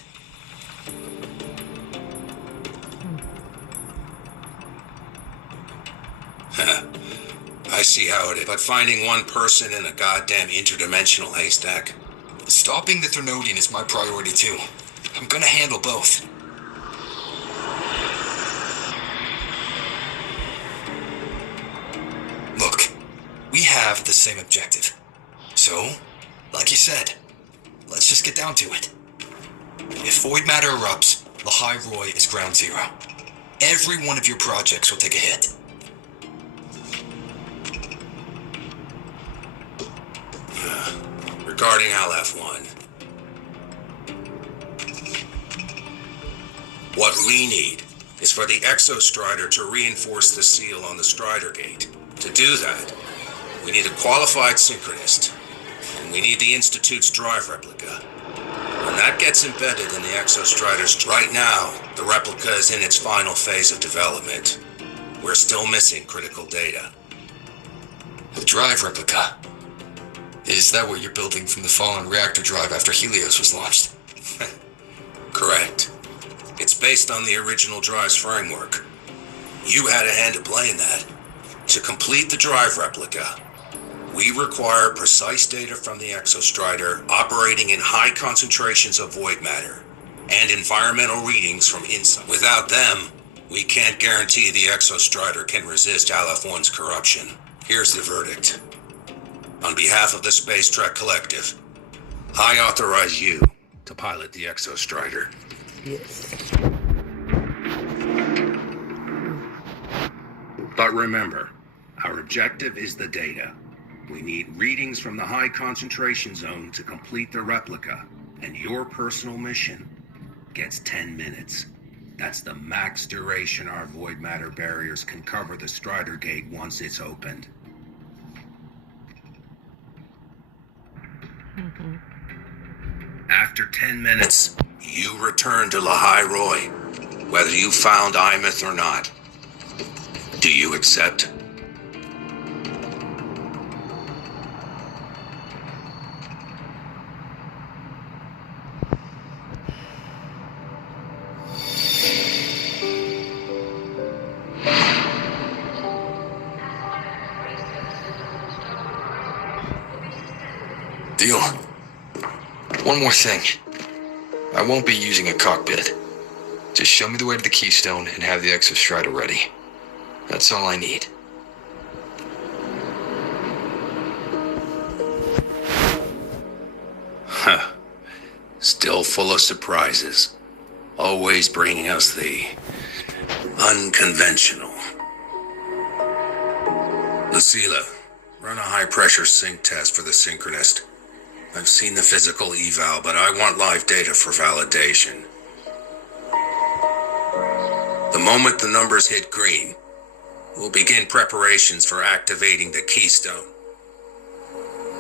I see how it is, but finding one person in a goddamn interdimensional haystack. Stopping the Threnodian is my priority too. I'm gonna handle both. Look, we have the same objective. So, like you said, let's just get down to it. If void matter erupts, the High Roy is ground zero. Every one of your projects will take a hit. Regarding LF1. What we need is for the Exostrider to reinforce the seal on the Strider Gate. To do that, we need a qualified synchronist, and we need the Institute's drive replica. When that gets embedded in the Exostrider's... Right now, the replica is in its final phase of development. We're still missing critical data. The drive replica. Is that what you're building from the fallen reactor drive after Helios was launched? Correct. It's based on the original drive's framework. You had a hand to play in that. To complete the drive replica, we require precise data from the exostrider operating in high concentrations of void matter and environmental readings from inside. Without them, we can't guarantee the exostrider can resist Aleph-1's corruption. Here's the verdict. On behalf of the Space Trek Collective, I authorize you to pilot the exostrider. Yes. But remember, our objective is the data. We need readings from the high concentration zone to complete the replica, and your personal mission gets 10 minutes. That's the max duration our void matter barriers can cover the Strider Gate once it's opened. After 10 minutes, you return to Lahai Roy, whether you found Imeth or not. Do you accept? Deal. One more thing. I won't be using a cockpit. Just show me the way to the Keystone and have the exostrider ready. That's all I need. Huh. Still full of surprises. Always bringing us the unconventional. Lucila, run a high-pressure sync test for the Synchronist. I've seen the physical eval, but I want live data for validation. The moment the numbers hit green, we'll begin preparations for activating the Keystone.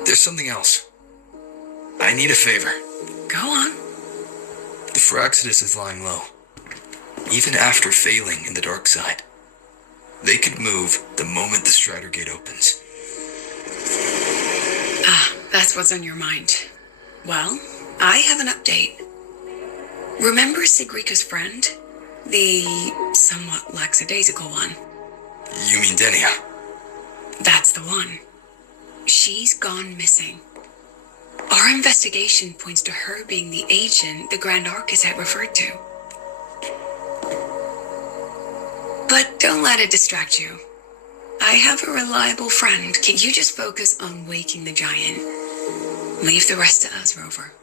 There's something else. I need a favor. Go on. The Firaxidus is lying low. Even after failing in the dark side, they could move the moment the Strider Gate opens. Ah, that's what's on your mind. Well, I have an update. Remember Sigrika's friend? The somewhat lackadaisical one. You mean Denia? That's the one. She's gone missing. Our investigation points to her being the agent the Grand Architect referred to. But don't let it distract you. I have a reliable friend. Can you just focus on waking the giant? Leave the rest to us, Rover.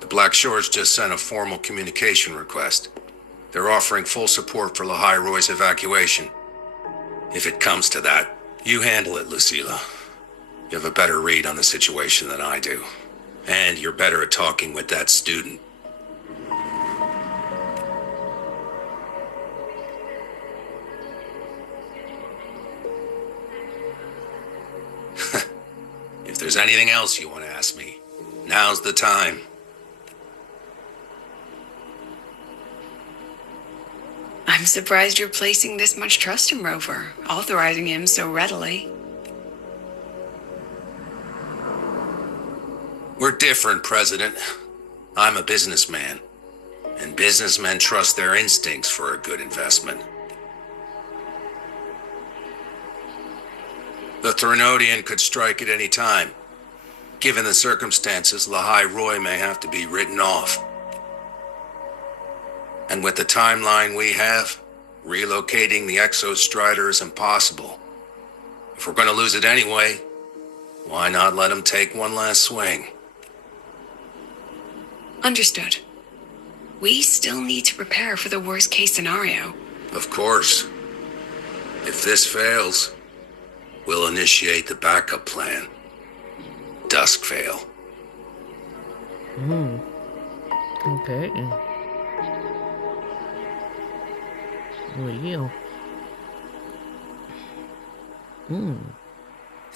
The Black Shores just sent a formal communication request. They're offering full support for Lahai Roy's evacuation. If it comes to that, you handle it, Lucila. You have a better read on the situation than I do. And you're better at talking with that student. If there's anything else you want to ask me, now's the time. I'm surprised you're placing this much trust in Rover, authorizing him so readily. We're different, President. I'm a businessman, and businessmen trust their instincts for a good investment. The Threnodian could strike at any time. Given the circumstances, Lahai Roy may have to be written off. And with the timeline we have, relocating the Exostrider is impossible. If we're going to lose it anyway, why not let him take one last swing? Understood. We still need to prepare for the worst case scenario. Of course. If this fails, we'll initiate the backup plan. Dusk fail. Okay. Well.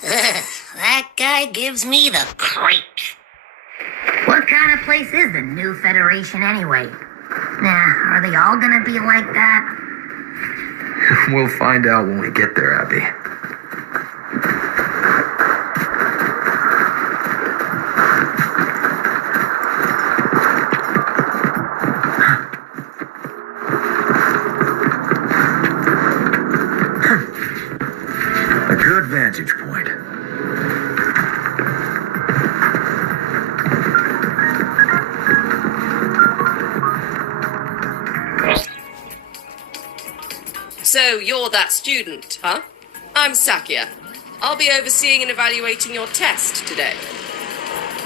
That guy gives me the creeps. What kind of place is the new Federation anyway? Nah, are they all gonna be like that? We'll find out when we get there, Abby. A good vantage point. So you're that student, huh? I'm Sakia. I'll be overseeing and evaluating your test today.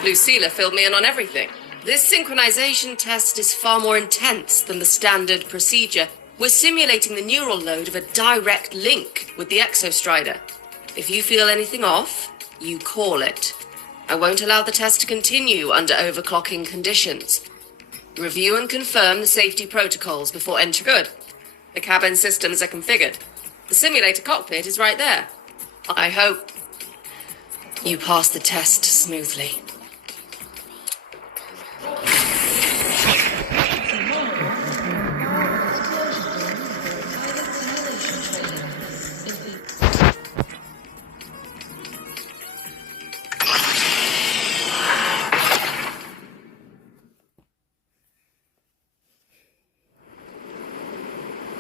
Lucilla filled me in on everything. This synchronization test is far more intense than the standard procedure. We're simulating the neural load of a direct link with the Exostrider. If you feel anything off, you call it. I won't allow the test to continue under overclocking conditions. Review and confirm the safety protocols before entry. Good. The cabin systems are configured. The simulator cockpit is right there. I hope you pass the test smoothly.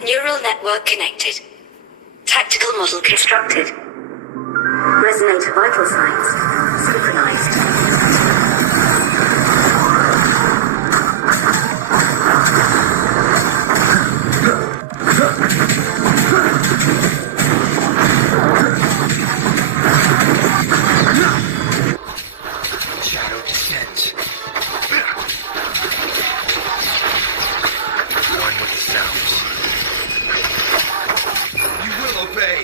Neural network connected. Tactical model constructed. Resonator vital signs synchronized. Shadow descends. One with the sounds. You will obey.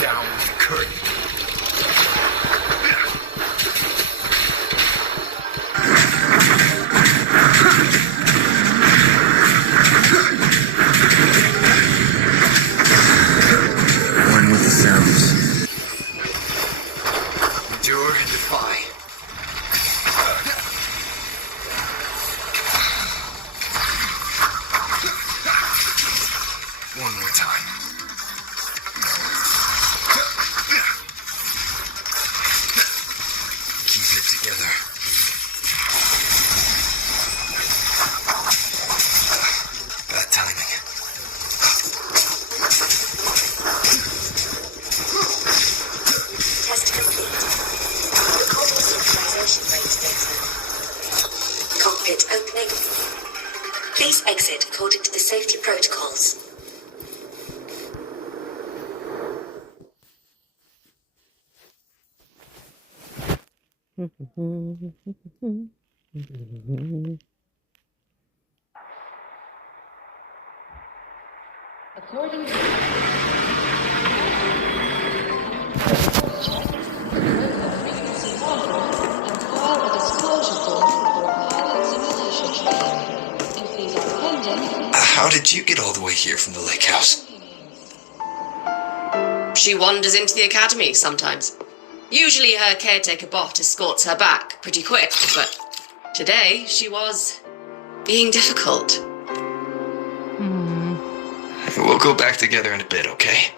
Down the curtain. One with the sounds. Endure and defy. One more time. Keep it together. Bad timing. Test complete. Recording synchronization rate data. Cockpit opening. Please exit according to the safety protocols. According to frequency model and file a disclosure form for pilot simulation training. If these are pending, How did you get all the way here from the lake house? She wanders into the academy sometimes. Usually her caretaker bot escorts her back pretty quick, but today she was being difficult. We'll go back together in a bit, okay?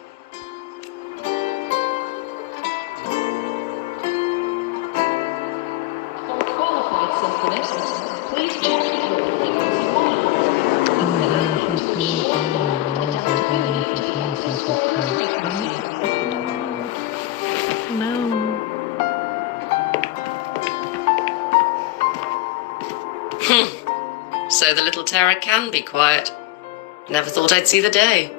for qualified synchronous, please check your frequency model. Consider to ensure adaptability to the ancestral frequency. So the little terror can be quiet. Never thought I'd see the day.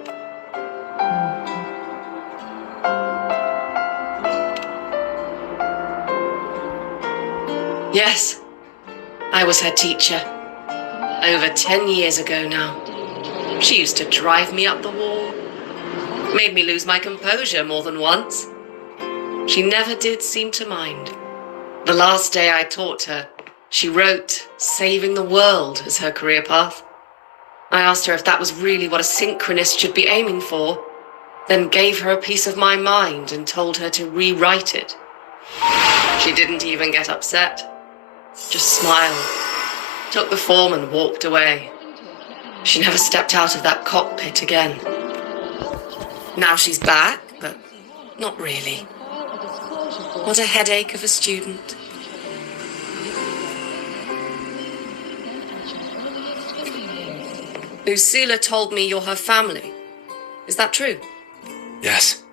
Yes, I was her teacher. Over 10 years ago now. She used to drive me up the wall. Made me lose my composure more than once. She never did seem to mind. The last day I taught her, she wrote saving the world as her career path. I asked her if that was really what a synchronist should be aiming for. then gave her a piece of my mind and told her to rewrite it. She didn't even get upset, just smiled, took the form and walked away. She never stepped out of that cockpit again. Now she's back, but not really. What a headache of a student. Lucilla told me you're her family. Is that true? Yes.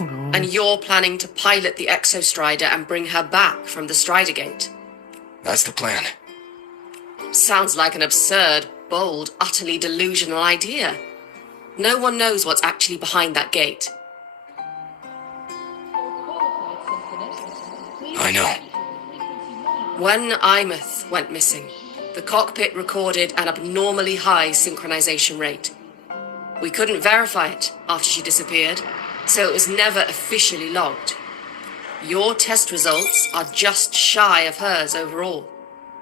And you're planning to pilot the Exostrider and bring her back from the Strider Gate? That's the plan. Sounds like an absurd, bold, utterly delusional idea. No one knows what's actually behind that gate. I know. When Imeth went missing, the cockpit recorded an abnormally high synchronization rate. We couldn't verify it after she disappeared, so it was never officially logged. Your test results are just shy of hers overall,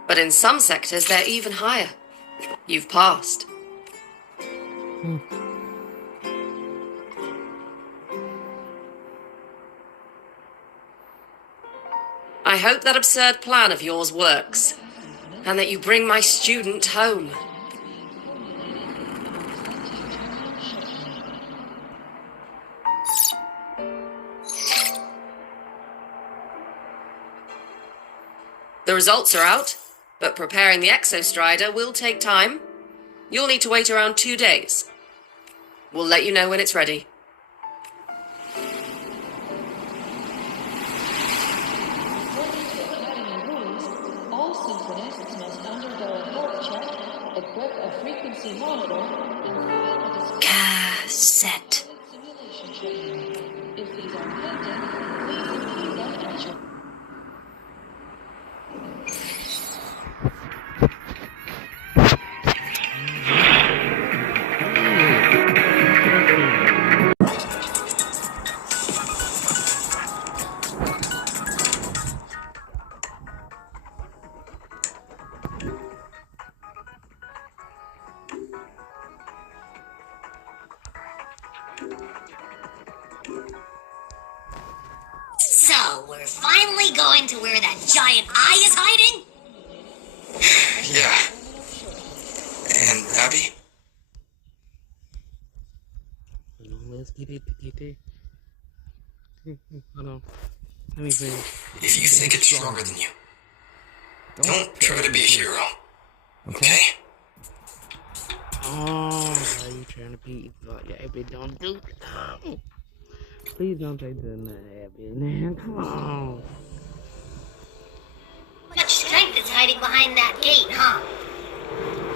but in some sectors they're even higher. You've passed. I hope that absurd plan of yours works, and that you bring my student home. The results are out, but preparing the Exostrider will take time. You'll need to wait around 2 days. We'll let you know when it's ready. All synchronous must undergo a health check, equip a frequency monitor, and Cassette. simulation training. If these are pending, please complete them at your... So, we're finally going to where that giant eye is hiding? Yeah. And Abby? Let's get it. Hold on. Let me finish. If you think it's stronger than you, don't try to be a hero. Okay? Oh, are you trying to be? Yeah, Abby, don't do it. Please don't take the Abby, man. Come on. Much strength is hiding behind that gate, huh?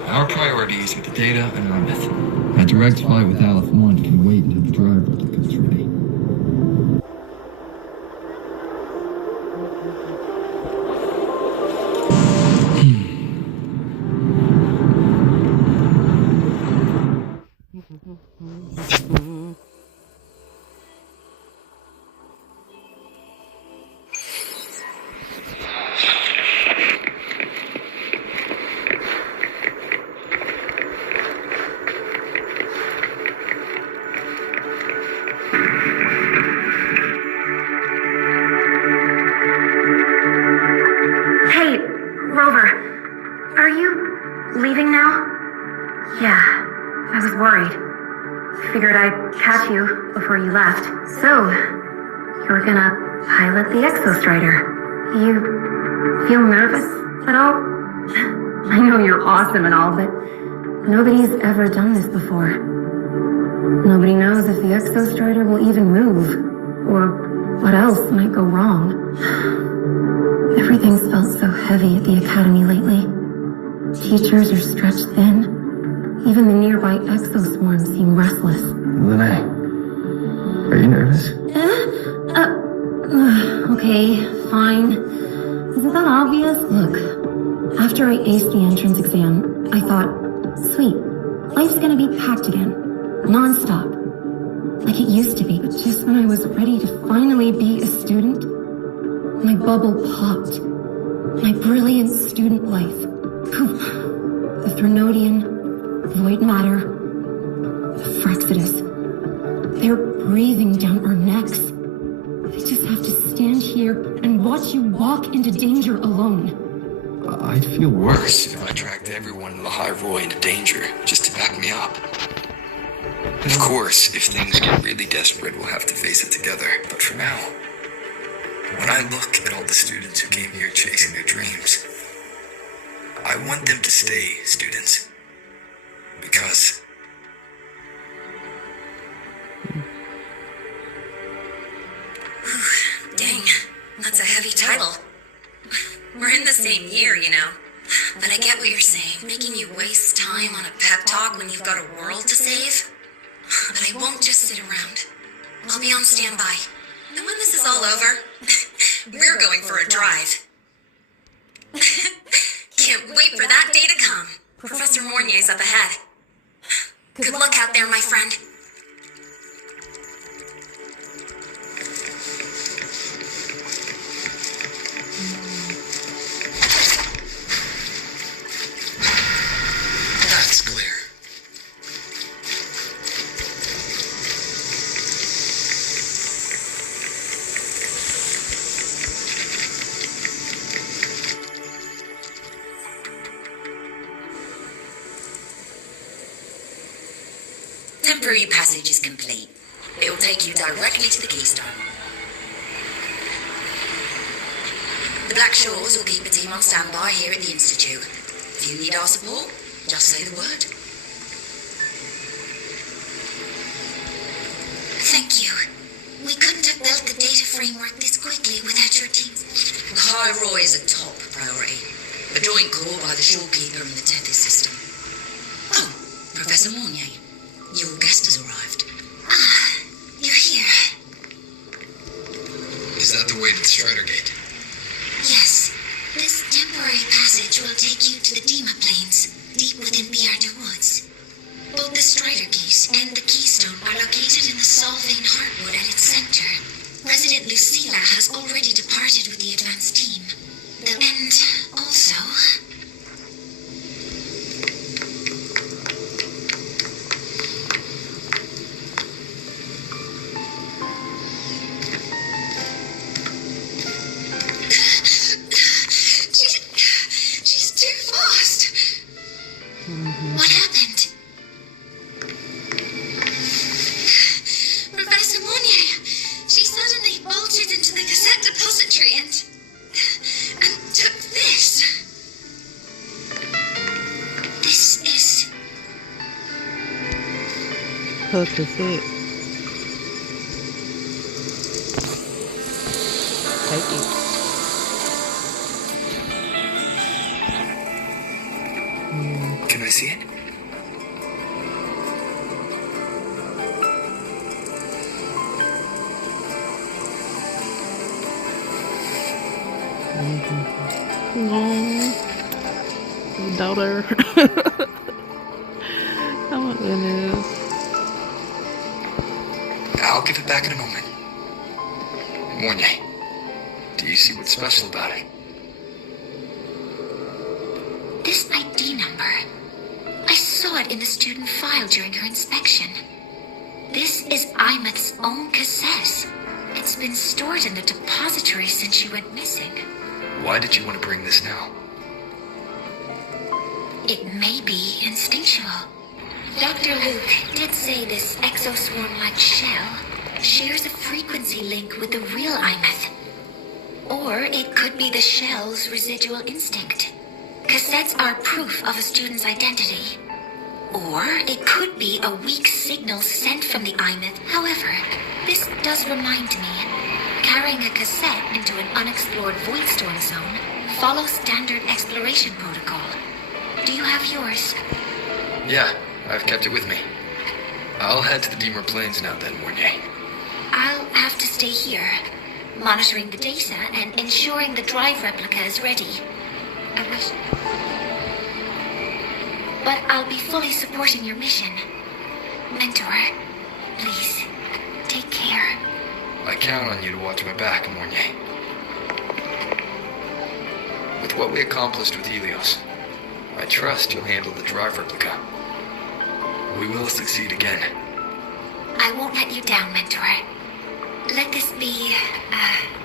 Our priorities are the data and Imeth. A direct flight with Aleph 1 can wait until the drive replicas is ready. Hey, Rover, are you leaving now? Yeah, I was worried. Figured I'd catch you before you left. So, you're gonna pilot the Exostrider. You feel nervous at all? I know you're awesome and all, but nobody's ever done this before. Nobody knows if the Exostrider will even move, or what else might go wrong. Everything's felt so heavy at the Academy lately. Teachers are stretched thin. Even the nearby exoswarms seem restless. Lene, are you nervous? Okay, fine. Isn't that obvious? Look, after I aced the entrance exam, I thought, sweet, life's gonna be packed again. Non-stop. Like it used to be, but just when I was ready to finally be a student, my bubble popped. My brilliant student life. Poof. The Threnodian, void matter, the Frexidus. They're breathing down our necks. I just have to stand here and watch you walk into danger alone. I'd feel Worse if I dragged everyone in the High Roy into danger just to back me up. Of course, if things get really desperate, we'll have to face it together. But for now, when I look at all the students who came here chasing their dreams, I want them to stay students. Because Dang, that's a heavy title. We're in the same year, you know. But I get what you're saying, making you waste time on a pep talk when you've got a world to save. But I won't just sit around. I'll be on standby. And when this is all over, we're going for a drive. Can't wait for that day to come. Professor Mornier's up ahead. Good luck out there, my friend. that's clear. Temporary passage is complete. It will take you directly to the keystone. The Black Shores will keep a team on standby here at the Institute. If you need our support, just say the word. Thank you. We couldn't have built the data framework this quickly without your team. The High Roy is a top priority. A joint call by the Shorekeeper and the Tethys system. Oh, Professor Mornier, your guest has arrived. Ah, you're here. Is that the way to the Strider Gate? Yes. This temporary passage will take you to the Dima Plains, deep within Biarda Woods. Both the Strider Gate and the Keystone are located in the Solvane Heartwood at its center. President Lucilla has already departed with the advance team. And also... She's too fast. What happened? Professor Monnier, she suddenly bolted into the cassette depository and took this. This is... Her cassette. Take it. Can I see it? No. Daughter. Oh my goodness. I'll give it back in a moment. Mornier, do you see what's special about it? This ID number. I saw it in the student file during her inspection. This is Imeth's own cassette. It's been stored in the depository since she went missing. Why did you want to bring this now? It may be instinctual. Dr. Luke did say this exoswarm-like shell shares a frequency link with the real Imeth. Or it could be the shell's residual instinct. Cassettes are proof of a student's identity. Or it could be a weak signal sent from the Imeth. However, this does remind me, carrying a cassette into an unexplored voidstone zone follows standard exploration protocol. Do you have yours? Yeah, I've kept it with me. I'll head to the Deemer Plains now then, Mornier. I'll have to stay here, monitoring the data and ensuring the drive replica is ready. I wish... But I'll be fully supporting your mission. Mentor, please, take care. I count on you to watch my back, Mornier. With what we accomplished with Helios, I trust you'll handle the drive replica. We will succeed again. I won't let you down, Mentor. Let this be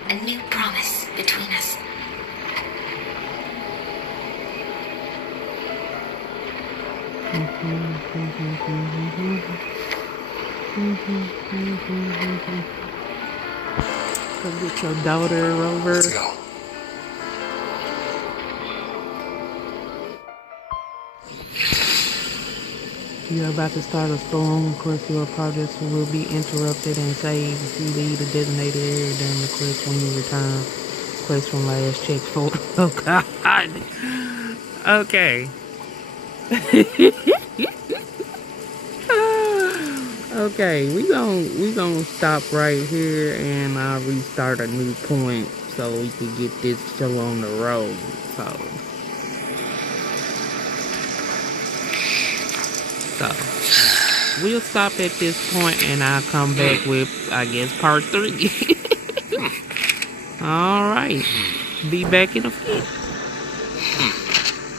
a new promise between us. Go get your daughter, Rover. Let's go. You're about to start a storm. Of course, your progress will be interrupted and saved. If you leave the designated area during the quest when you return. Quest from last check for. Oh God. Okay. Okay, we gon' stop right here and I'll restart a new point so we can get this show on the road. So we'll stop at this point and I'll come back with, I guess, part 3. All right, be back in a few.